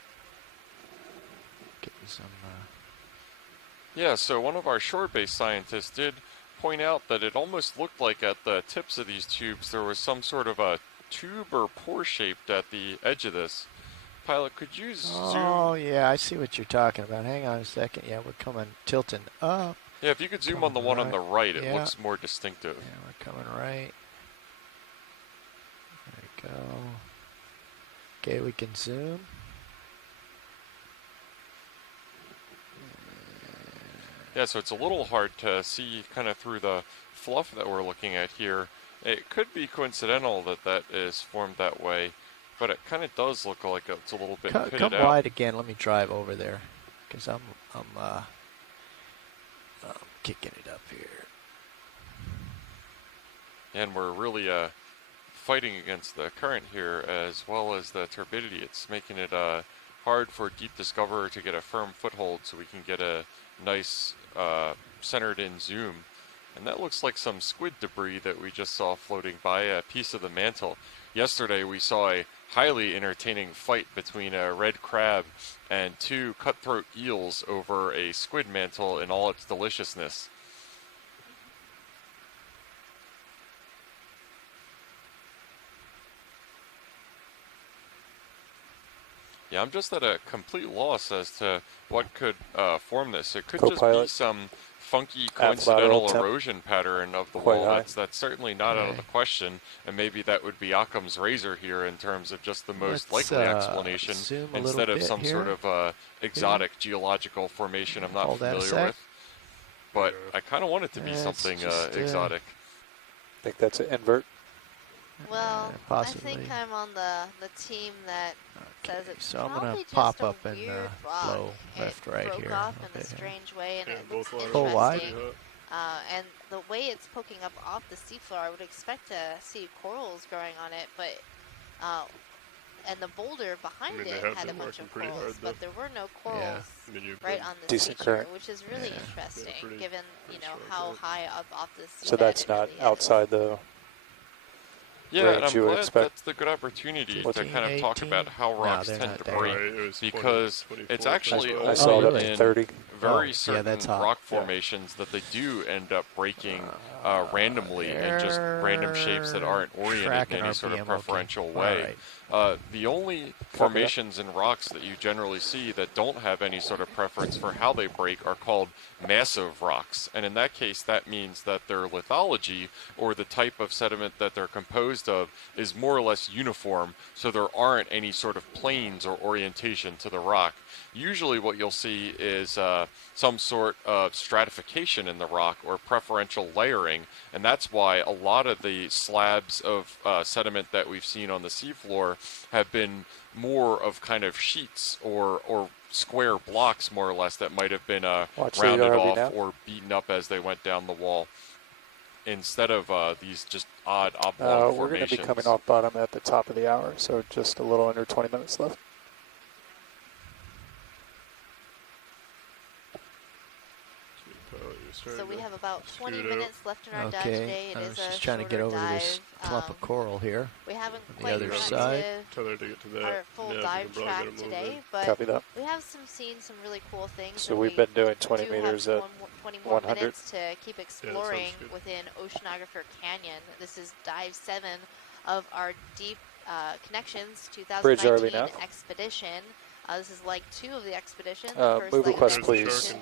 Getting some... Yeah, so one of our shore-based scientists did point out that it almost looked like at the tips of these tubes there was some sort of a tube or pore shaped at the edge of this. Pilot, could you zoom? Oh, yeah, I see what you're talking about. Hang on a second. Yeah, we're coming, tilting up. Yeah, if you could zoom on the one on the right, it looks more distinctive. Yeah, we're coming right. There we go. Okay, we can zoom. Yeah, so it's a little hard to see kind of through the fluff that we're looking at here. It could be coincidental that that is formed that way, but it kind of does look like it's a little bit pitted out. Come wide again. Let me drive over there, because I'm kicking it up here. And we're really fighting against the current here as well as the turbidity. It's making it hard for Deep Discoverer to get a firm foothold so we can get a nice centered in zoom. And that looks like some squid debris that we just saw floating by, a piece of the mantle. Yesterday we saw a highly entertaining fight between a red crab and 2 cutthroat eels over a squid mantle in all its deliciousness. Yeah, I'm just at a complete loss as to what could form this. It could just be some funky coincidental erosion pattern of the wall. That's certainly not out of the question, and maybe that would be Occam's razor here in terms of just the most likely explanation instead of some sort of exotic geological formation I'm not familiar with. But I kind of want it to be something exotic. I think that's an invert. Well, I think I'm on the team that says it's so I'm probably gonna just pop a up in weird the rock. flow left, right broke here. off in a strange way, and it looks Full wide. interesting. And the way it's poking up off the seafloor, I would expect to see corals growing on it, but and the boulder behind it had a bunch of corals, but there were no corals right on the feature, which is really interesting, given how high up off the seabed. So that's not outside the Yeah, and I'm glad that's the good opportunity to kind of talk about how rocks tend to break, because it's actually only in very certain rock formations that they do end up breaking randomly in just random shapes that aren't oriented in any sort of preferential way. The only formations in rocks that you generally see that don't have any sort of preference for how they break are called massive rocks, and in that case that means that their lithology, or the type of sediment that they're composed of, is more or less uniform, so there aren't any sort of planes or orientation to the rock. Usually what you'll see is some sort of stratification in the rock or preferential layering, and that's why a lot of the slabs of sediment that we've seen on the seafloor have been more of kind of sheets or square blocks, more or less, that might have been rounded off or beaten up as they went down the wall, instead of these just odd oblong formations. We're going to be coming off bottom at the top of the hour, so just a little under 20 minutes left. So we have about 20 minutes left in our dive today. It I is was just a trying to get over dive. to this clump of coral here. We haven't on quite the other side. Our full dive track today, but we have seen some really cool things. So we've been doing 20 meters at 20 more 100 minutes to keep exploring within Oceanographer Canyon. This is dive 7 of our Deep Connections 2019 expedition. This is like 2 of the expedition. The first move request, please.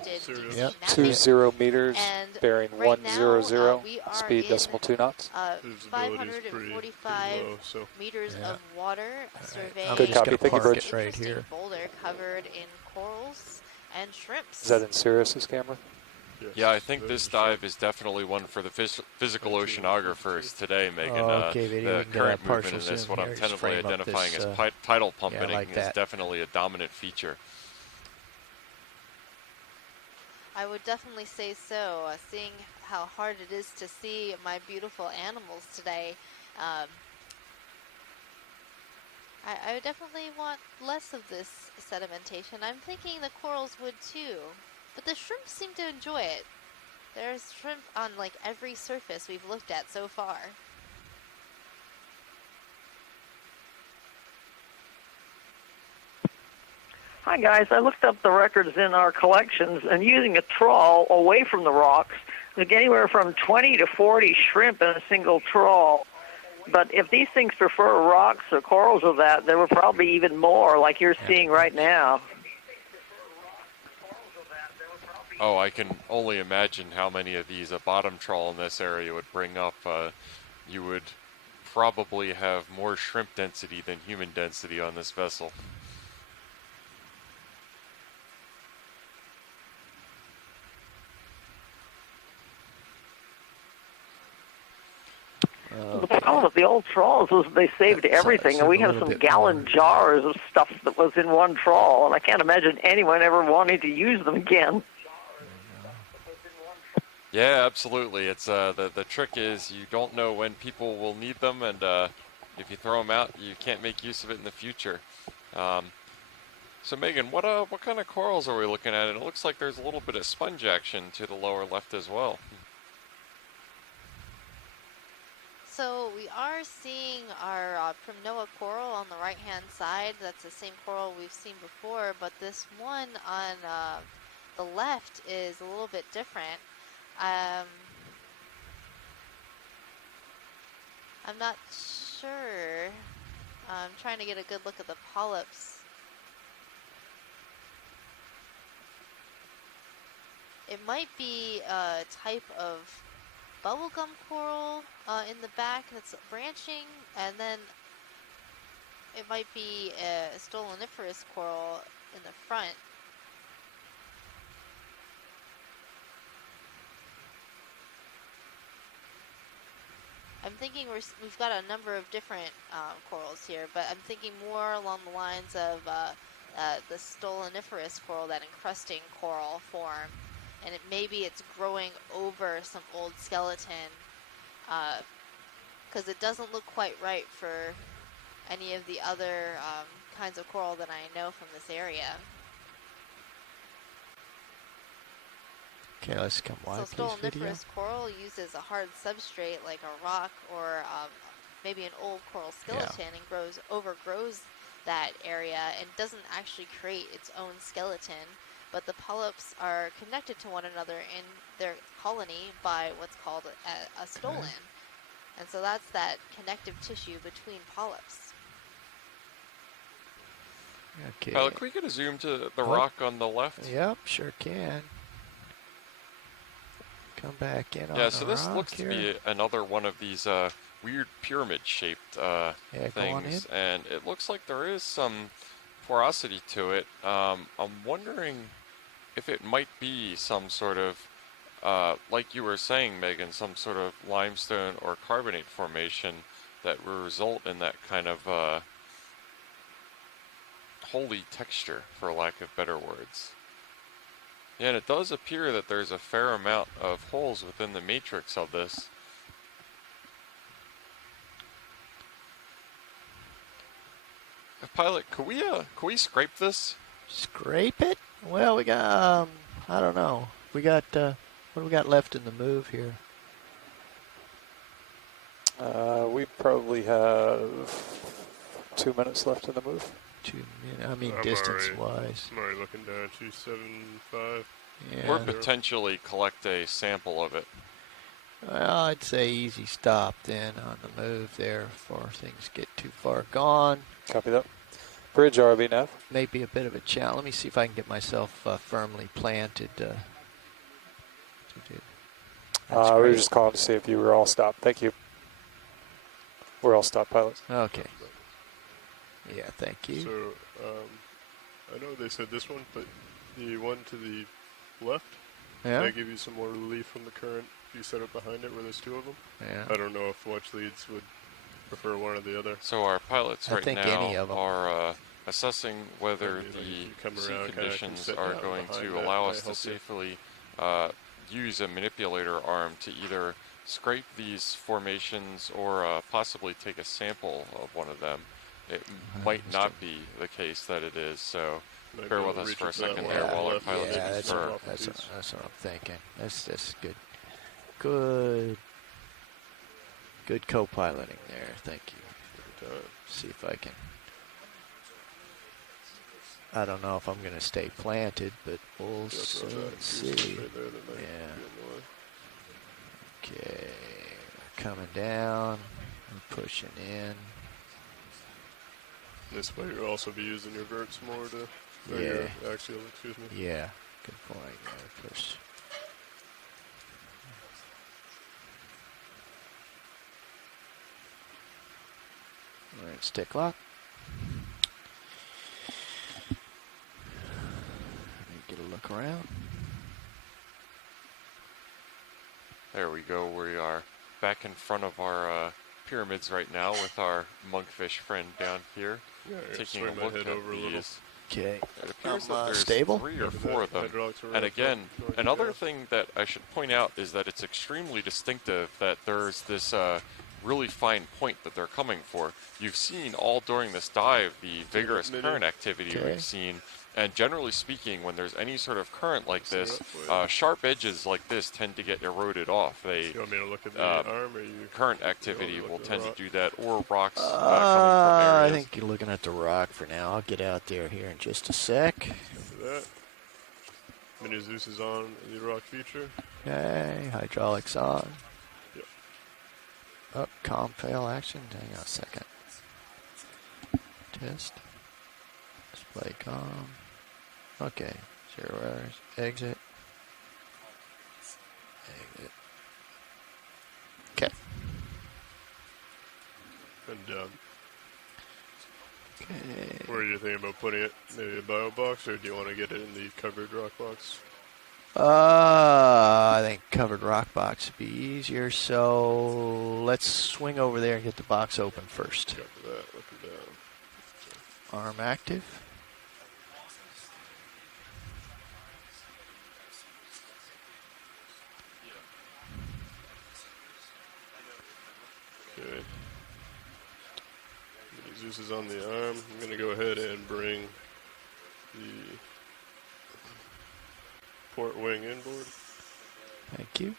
20 meters, bearing 100, speed decimal 2 knots. 545 meters of water surveying. Good copy. Thank you, Bridge. Right here. Boulder covered in corals and shrimps. Is that in Sirius's camera? Yeah, I think this dive is definitely one for the physical oceanographers today, Megan. The current movement in this, what I'm tentatively identifying as tidal pumping, is definitely a dominant feature. I would definitely say so. Seeing how hard it is to see my beautiful animals today, I would definitely want less of this sedimentation. I'm thinking the corals would too. But the shrimp seem to enjoy it. There's shrimp on like every surface we've looked at so far. Hi guys, I looked up the records in our collections, and using a trawl away from the rocks, there's anywhere from 20 to 40 shrimp in a single trawl. But if these things prefer rocks or corals or that, there were probably even more, like you're seeing right now. Oh, I can only imagine how many of these a bottom trawl in this area would bring up. You would probably have more shrimp density than human density on this vessel. The problem with the old trawls was they saved everything, and we have some gallon jars of stuff that was in one trawl, and I can't imagine anyone ever wanting to use them again. Yeah, absolutely. It's the trick is you don't know when people will need them, and if you throw them out, you can't make use of it in the future. So Megan, what kind of corals are we looking at? And it looks like there's a little bit of sponge action to the lower left as well. So we are seeing our Primnoa coral on the right-hand side. That's the same coral we've seen before, but this one on the left is a little bit different. I'm not sure. I'm trying to get a good look at the polyps. It might be a type of bubblegum coral in the back that's branching, and then it might be a stoloniferous coral in the front. I'm thinking we've got a number of different corals here, but I'm thinking more along the lines of the stoloniferous coral, that encrusting coral form, and maybe it's growing over some old skeleton, because it doesn't look quite right for any of the other kinds of coral that I know from this area. Okay, let's come wide, so please, video. stoloniferous coral uses a hard substrate like a rock or maybe an old coral skeleton, and overgrows that area and doesn't actually create its own skeleton, but the polyps are connected to one another in their colony by what's called a stolon. And so that's that connective tissue between polyps. Okay. Can we get a zoom to the rock on the left? Yep, sure can. Come back in on Yeah, so the this rock looks here. to be another one of these weird pyramid-shaped things, and it looks like there is some porosity to it. I'm wondering if it might be some sort of, like you were saying, Megan, some sort of limestone or carbonate formation that will result in that kind of holy texture, for lack of better words. Yeah, and it does appear that there's a fair amount of holes within the matrix of this. Pilot, could we scrape this? Scrape it? Well, we got, I don't know. We got, what do we got left in the move here? We probably have 2 minutes left in the move. 2 minutes, I mean distance-wise. I'm already looking down 275. Yeah. Or potentially collect a sample of it. Well, I'd say easy stop then on the move there before things get too far gone. Copy that. Bridge RV nav. Maybe a bit of a challenge. Let me see if I can get myself firmly planted. We were just calling to see if you were all stopped. Thank you. We're all stopped, pilots. Okay. Yeah, thank you. So, I know they said this one, but the one to the left, that give you some more relief from the current if you set it behind it where there's two of them. Yeah. I don't know if watch leads would prefer one or the other. So our pilots right now are assessing whether the sea conditions are going to allow us to safely use a manipulator arm to either scrape these formations or possibly take a sample of one of them. It might not be the case that it is, so bear with us for a second there while our pilots confer. That's what I'm thinking. That's good. Good co-piloting there. Thank you. See if I can. I don't know if I'm going to stay planted, but we'll soon see. Yeah. Okay. We're coming down. We're pushing in. This way you'll also be using your verts more to... Yeah. Your axial, excuse me. Yeah. Good point. Yeah, push. We're in stick lock. Get a look around. There we go. We are back in front of our pyramids right now with our monkfish friend down here, taking a look at these. Okay. It appears that there's stable. 3 or 4 of them. And again, another thing that I should point out is that it's extremely distinctive that there's this really fine point that they're coming for. You've seen all during this dive the vigorous current activity we've seen, and generally speaking, when there's any sort of current like this, sharp edges like this tend to get eroded off. They, you want me to look at the arm, or you current activity will tend to do that, or rocks coming from I areas. think you're looking at the rock for now. I'll get out there here in just a sec. After that, Mini Zeus is on the rock feature. Okay, hydraulics on. Yep. Up, com fail action. Hang on a second. Test. Display com. Okay, 0 errors. Exit. Exit. Okay. And Okay. where are you thinking about putting it? Maybe a bio box, or do you want to get it in the covered rock box? I think covered rock box would be easier, so let's swing over there and get the box open first. Copy that, up and down. Arm active. Okay. Mini Zeus is on the arm. I'm going to go ahead and bring the port wing inboard. Thank you.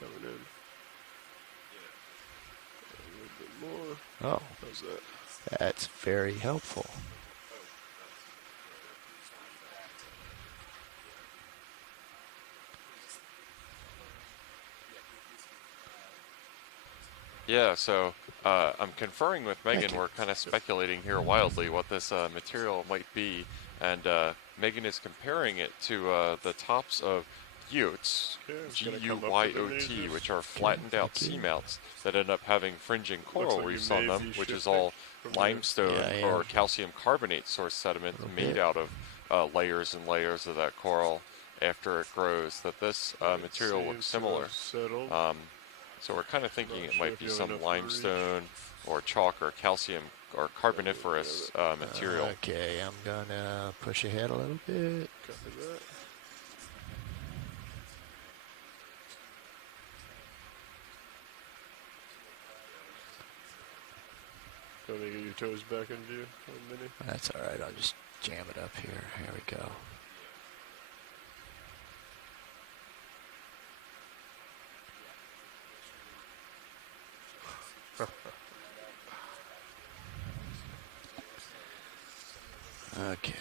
Coming in. A little bit more. Oh, How's that? that's very helpful. Yeah, so I'm conferring with Megan. We're kind of speculating here wildly what this material might be, and Megan is comparing it to the tops of guyot, G-U-Y-O-T, which are flattened out seamounts that end up having fringing coral reefs on them, which is all limestone or calcium carbonate source sediment made out of layers and layers of that coral after it grows. That this material looks similar. So we're kind of thinking it might be some limestone or chalk or calcium or carboniferous material. Okay, I'm gonna push ahead a little bit. Copy that. Don't get your toes back in view on Mini. That's all right. I'll just jam it up here. Here we go. Okay.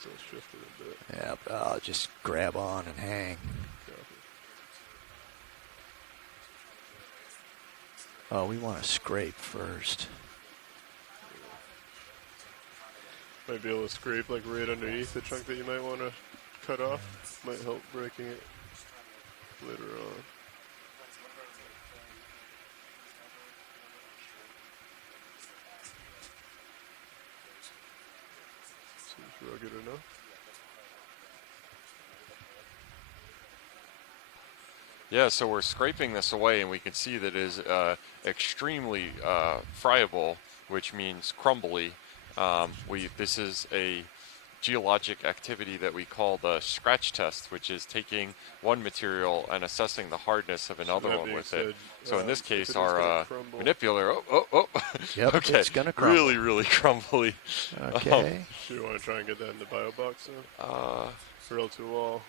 Still shifted a bit. Yeah, but I'll just grab on and hang. Oh, we want to scrape first. Might be able to scrape like right underneath the chunk that you might want to cut off. Might help breaking it later on. Seems rugged enough. Yeah, so we're scraping this away, and we can see that it is extremely friable, which means crumbly. This is a geologic activity that we call the scratch test, which is taking one material and assessing the hardness of another one with it. So in this case, our manipulator, Yep, okay, it's gonna crumble. really, really crumbly. Okay. So you want to try and get that in the bio box then? Drill to wall.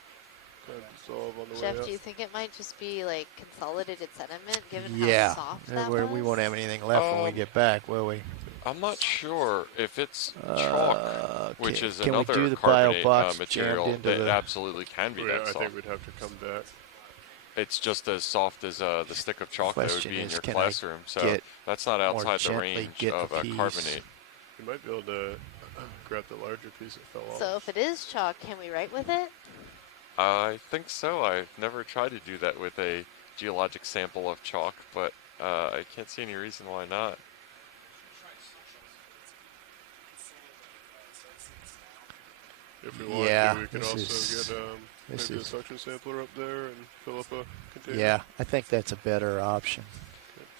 Kind of dissolve on the way Jeff, up. do you think it might just be like consolidated sediment, given Yeah. how soft that We won't have anything left when we get back, will we? I'm not sure if it's chalk, which is Can we another do the carbonate bio box material jammed into that the... absolutely can be that I soft. think we'd have to come back. It's just as soft as the stick of chalk that would Question be in is, your can classroom, I so get that's not more outside the gently range get of the piece? carbonate. You might be able to grab the larger piece that fell off. So if it is chalk, can we write with it? I think so. I've never tried to do that with a geologic sample of chalk, but I can't see any reason why not. If we want to, we can also get maybe a suction sampler up there and fill up a container. Yeah, I think that's a better option.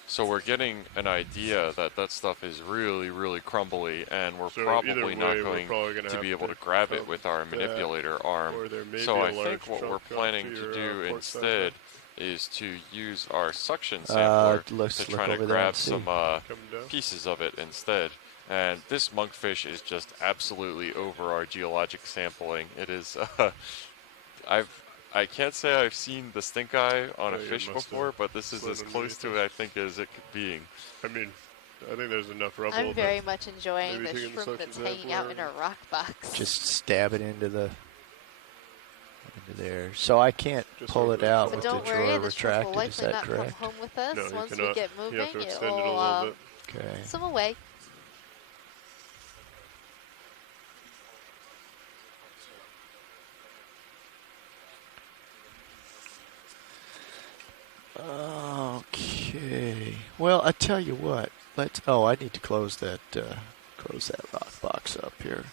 So we're getting an idea that that stuff is really, really crumbly, and we're probably not going to be able to grab it with our manipulator arm. So I think what we're planning to do instead is to use our suction sampler to try to grab some pieces of it instead. And this monkfish is just absolutely over our geologic sampling. It is, I can't say I've seen the stink eye on a fish before, but this is as close to it, I think, as it could be. I mean, I think there's enough rubble. I'm very much enjoying the shrimp that's hanging out in a rock box. Just stab it into there. So I can't pull it out with the drawer retracted, is that correct? Don't worry, the shrimp will likely not come home with us. No, once we get moving, it will swim away. Okay. Well, I tell you what. Let's. Oh, I need to close that rock box up here.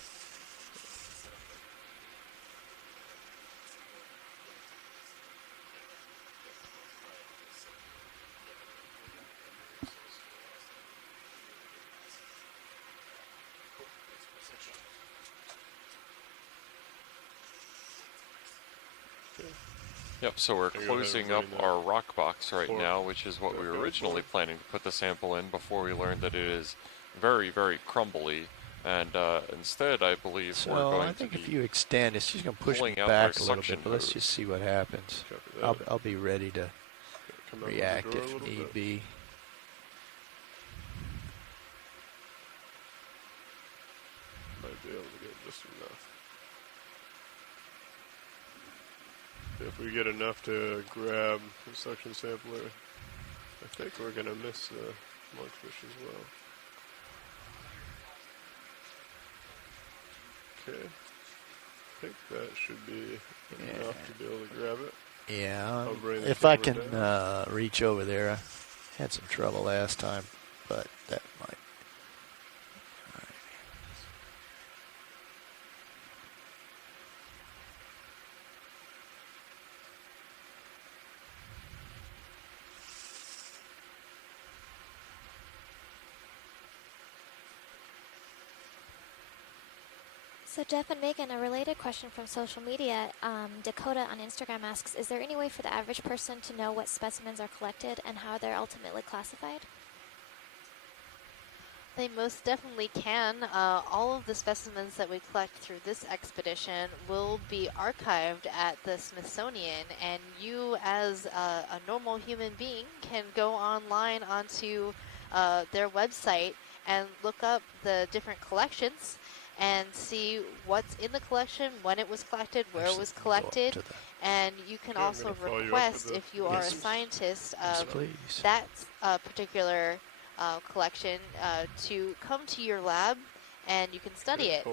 Yep, so we're closing up our rock box right now, which is what we were originally planning to put the sample in before we learned that it is very, very crumbly. And instead, I believe we're going to I think if you extend, it's just going to push it back a little bit, but let's just see what happens. I'll be ready to react if need be. Might be able to get just enough. If we get enough to grab the suction sampler, I think we're going to miss the monkfish as well. Okay. I think that should be enough to be able to grab it. Yeah. If I can reach over there. I had some trouble last time, but that might. So Jeff and Megan, a related question from social media. Dakota on Instagram asks, is there any way for the average person to know what specimens are collected and how they're ultimately classified? They most definitely can. All of the specimens that we collect through this expedition will be archived at the Smithsonian, and you as a normal human being can go online onto their website and look up the different collections and see what's in the collection, when it was collected, where it was collected, and you can also request, if you are a scientist of that particular collection, to come to your lab and you can study it.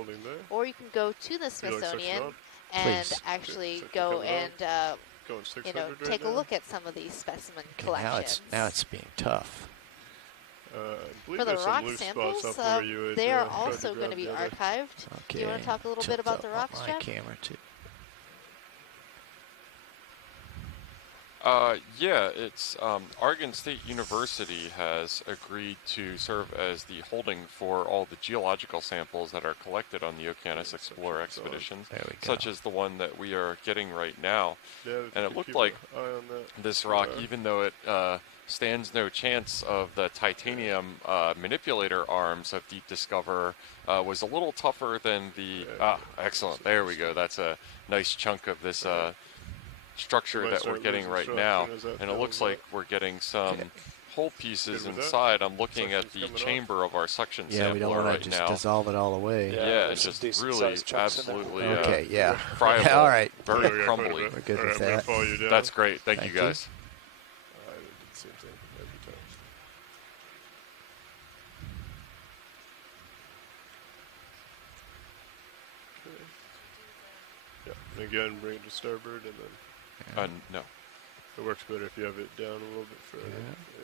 Or you can go to the Smithsonian and actually go and take a look at some of these specimen collections. Now it's being tough. For the rock samples, they are also going to be archived. Okay. Do you want to talk a little bit about the rocks, Jeff? My camera too. Yeah, it's Oregon State University has agreed to serve as the holding for all the geological samples that are collected on the Okeanos Explorer expeditions, such as the one that we are getting right now. And it looked like this rock, even though it stands no chance of the titanium manipulator arms of Deep Discoverer, was a little tougher than the... excellent. There we go. That's a nice chunk of this structure that we're getting right now. And it looks like we're getting some whole pieces inside. I'm looking at the chamber of our suction sampler right now. Yeah, we don't want to just dissolve it all away. Yeah, it's just really absolutely friable, all right. Very crumbly. We're good with that. That's great. Thank you, guys. Again, bring it to starboard, and then... no. It works better if you have it down a little bit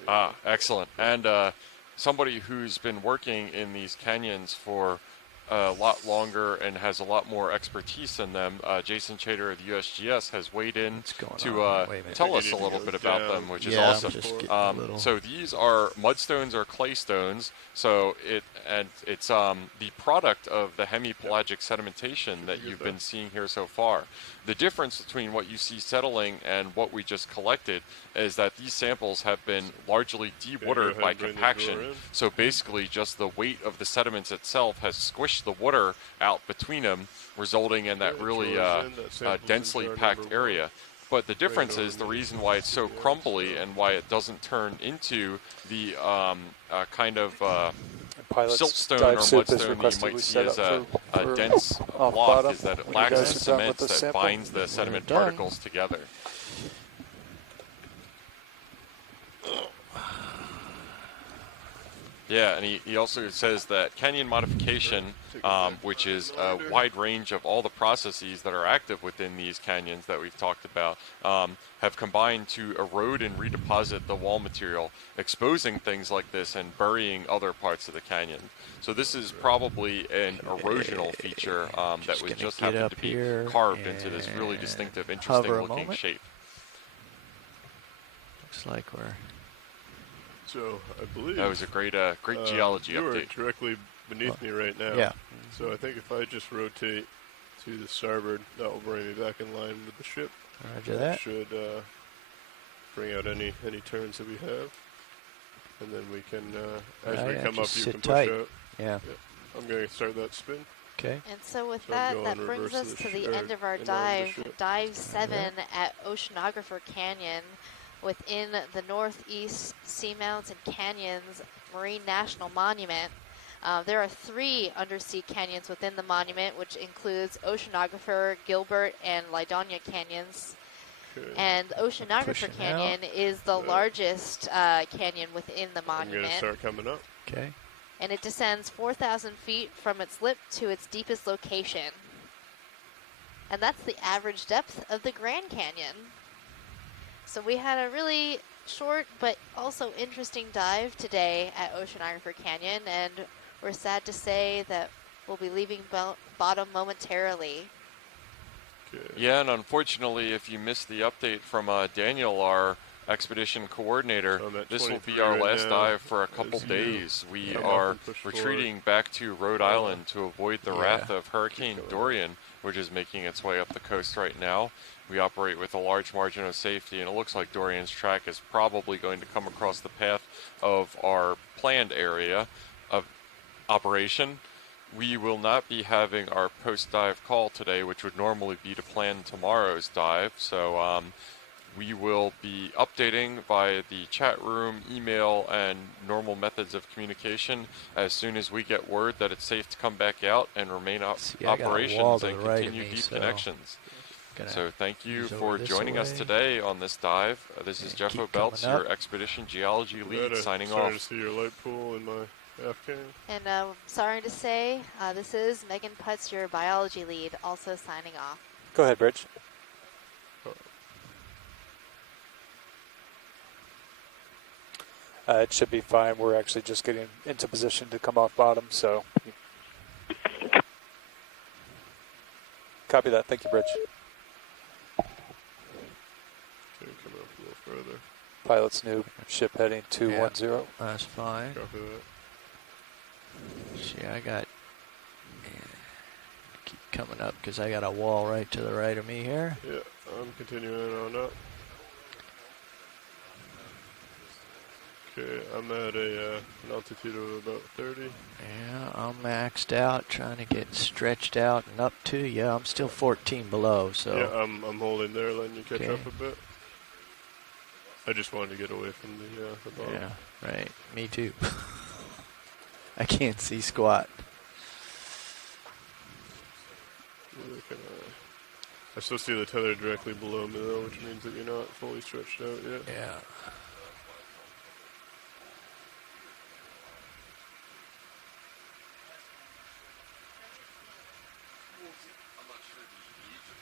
further. Excellent. And somebody who's been working in these canyons for a lot longer and has a lot more expertise in them. Jason Chater of the USGS has weighed in to tell us a little bit about them, which is awesome. So these are mudstones or clay stones. So it's the product of the hemipelagic sedimentation that you've been seeing here so far. The difference between what you see settling and what we just collected is that these samples have been largely dewatered by compaction. So basically just the weight of the sediments itself has squished the water out between them, resulting in that really densely packed area. But the difference is the reason why it's so crumbly and why it doesn't turn into the kind of siltstone or mudstone that you might see as a dense block is that it lacks the cement that binds the sediment particles together. Yeah, and he also says that canyon modification, which is a wide range of all the processes that are active within these canyons that we've talked about, have combined to erode and redeposit the wall material, exposing things like this and burying other parts of the canyon. So this is probably an erosional feature that was just happened to be carved into this really distinctive, interesting looking shape. Looks like we're... So I believe that was a great geology you update. You are directly beneath me right now. Yeah. So I think if I just rotate to the starboard, that will bring me back in line with the ship. Roger that. Should bring out any turns that we have, and then we can as we come up, you can push out. Yeah. I'm going to start that spin. Okay. And so with that brings us to the end of our dive, Dive 7 at Oceanographer Canyon, within the Northeast Seamounts and Canyons Marine National Monument. There are 3 undersea canyons within the monument, which includes Oceanographer, Gilbert, and Lydonia canyons. Okay. And Oceanographer Canyon is the largest canyon within the monument. I'm going to start coming up. Okay. And it descends 4,000 feet from its lip to its deepest location. And that's the average depth of the Grand Canyon. So we had a really short but also interesting dive today at Oceanographer Canyon, and we're sad to say that we'll be leaving bottom momentarily. Good. Yeah, and unfortunately, if you missed the update from Daniel, our expedition coordinator, this will be our last dive for a couple days. We are retreating back to Rhode Island to avoid the wrath of Hurricane Dorian, which is making its way up the coast right now. We operate with a large margin of safety, and it looks like Dorian's track is probably going to come across the path of our planned area of operation. We will not be having our post-dive call today, which would normally be to plan tomorrow's dive. So we will be updating via the chat room, email, and normal methods of communication as soon as we get word that it's safe to come back out and remain operations and continue deep connections. So thank you for joining us today on this dive. This is Jeff O'Belts, your expedition geology lead, signing off. To see your light pool in my Afghan. And sorry to say, this is Megan Putz, your biology lead, also signing off. Go ahead, Bridge. It should be fine. We're actually just getting into position to come off bottom, so. Copy that. Thank you, Bridge. Okay, come up a little further. Pilot's new ship heading 210. Yeah, that's fine. Copy that. See, I got keep coming up because I got a wall right to the right of me here. Yeah, I'm continuing on up. Okay, I'm at an altitude of about 30. Yeah, I'm maxed out, trying to get stretched out and up to. Yeah, I'm still 14 below, so. Yeah, I'm holding there, letting you catch up a bit. I just wanted to get away from the bottom. Yeah, right. Me too. I can't see squat. I still see the tether directly below me, though, which means that you're not fully stretched out yet. Yeah.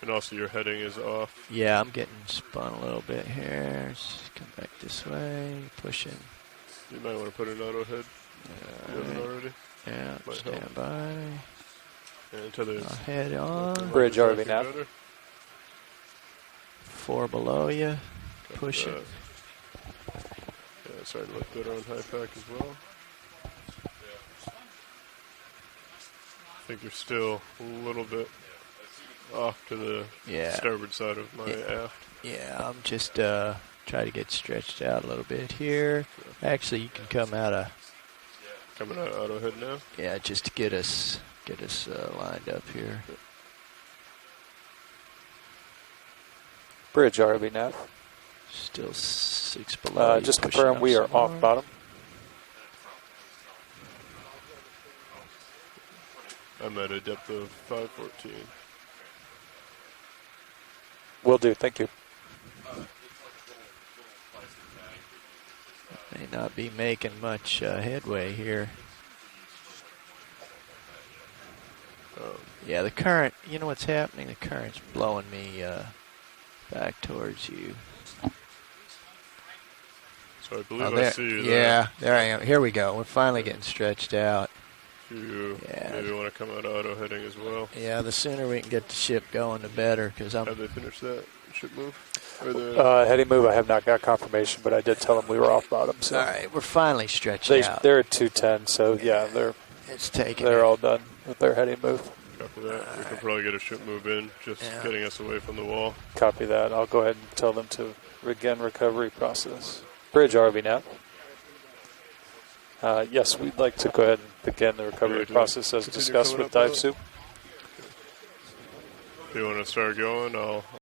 And also your heading is off. Yeah, I'm getting spun a little bit here. Just come back this way, pushing. You might want to put an auto head. You haven't already. Yeah, might stand help. by. Head on. Bridge RV nav. 4 below you. Push it. Yeah, starting to look good on high pack as well. I think you're still a little bit off to the starboard side of my aft. Yeah, I'm just trying to get stretched out a little bit here. Actually, you can come out of... Coming out of auto head now? Yeah, just to get us lined up here. Bridge RV nav. Still 6 below. Just confirm we are off bottom. I'm at a depth of 514. Will do, thank you. May not be making much headway here. Yeah, the current, you know what's happening? The current's blowing me back towards you. So I believe I see you there. Yeah, there I am. Here we go. We're finally getting stretched out. You maybe want to come out auto heading as well. Yeah, the sooner we can get the ship going, the better. Have they finished that ship move? Heading move, I have not got confirmation, but I did tell them we were off bottom. So. All right, we're finally stretched out. They're at 210, so yeah, they're all done with their heading move. Copy that. We can probably get a ship move in, just getting us away from the wall. Copy that. I'll go ahead and tell them to begin recovery process. Bridge RV nav. Yes, we'd like to go ahead and begin the recovery process as discussed with Dive Soup. If you want to start going, I'll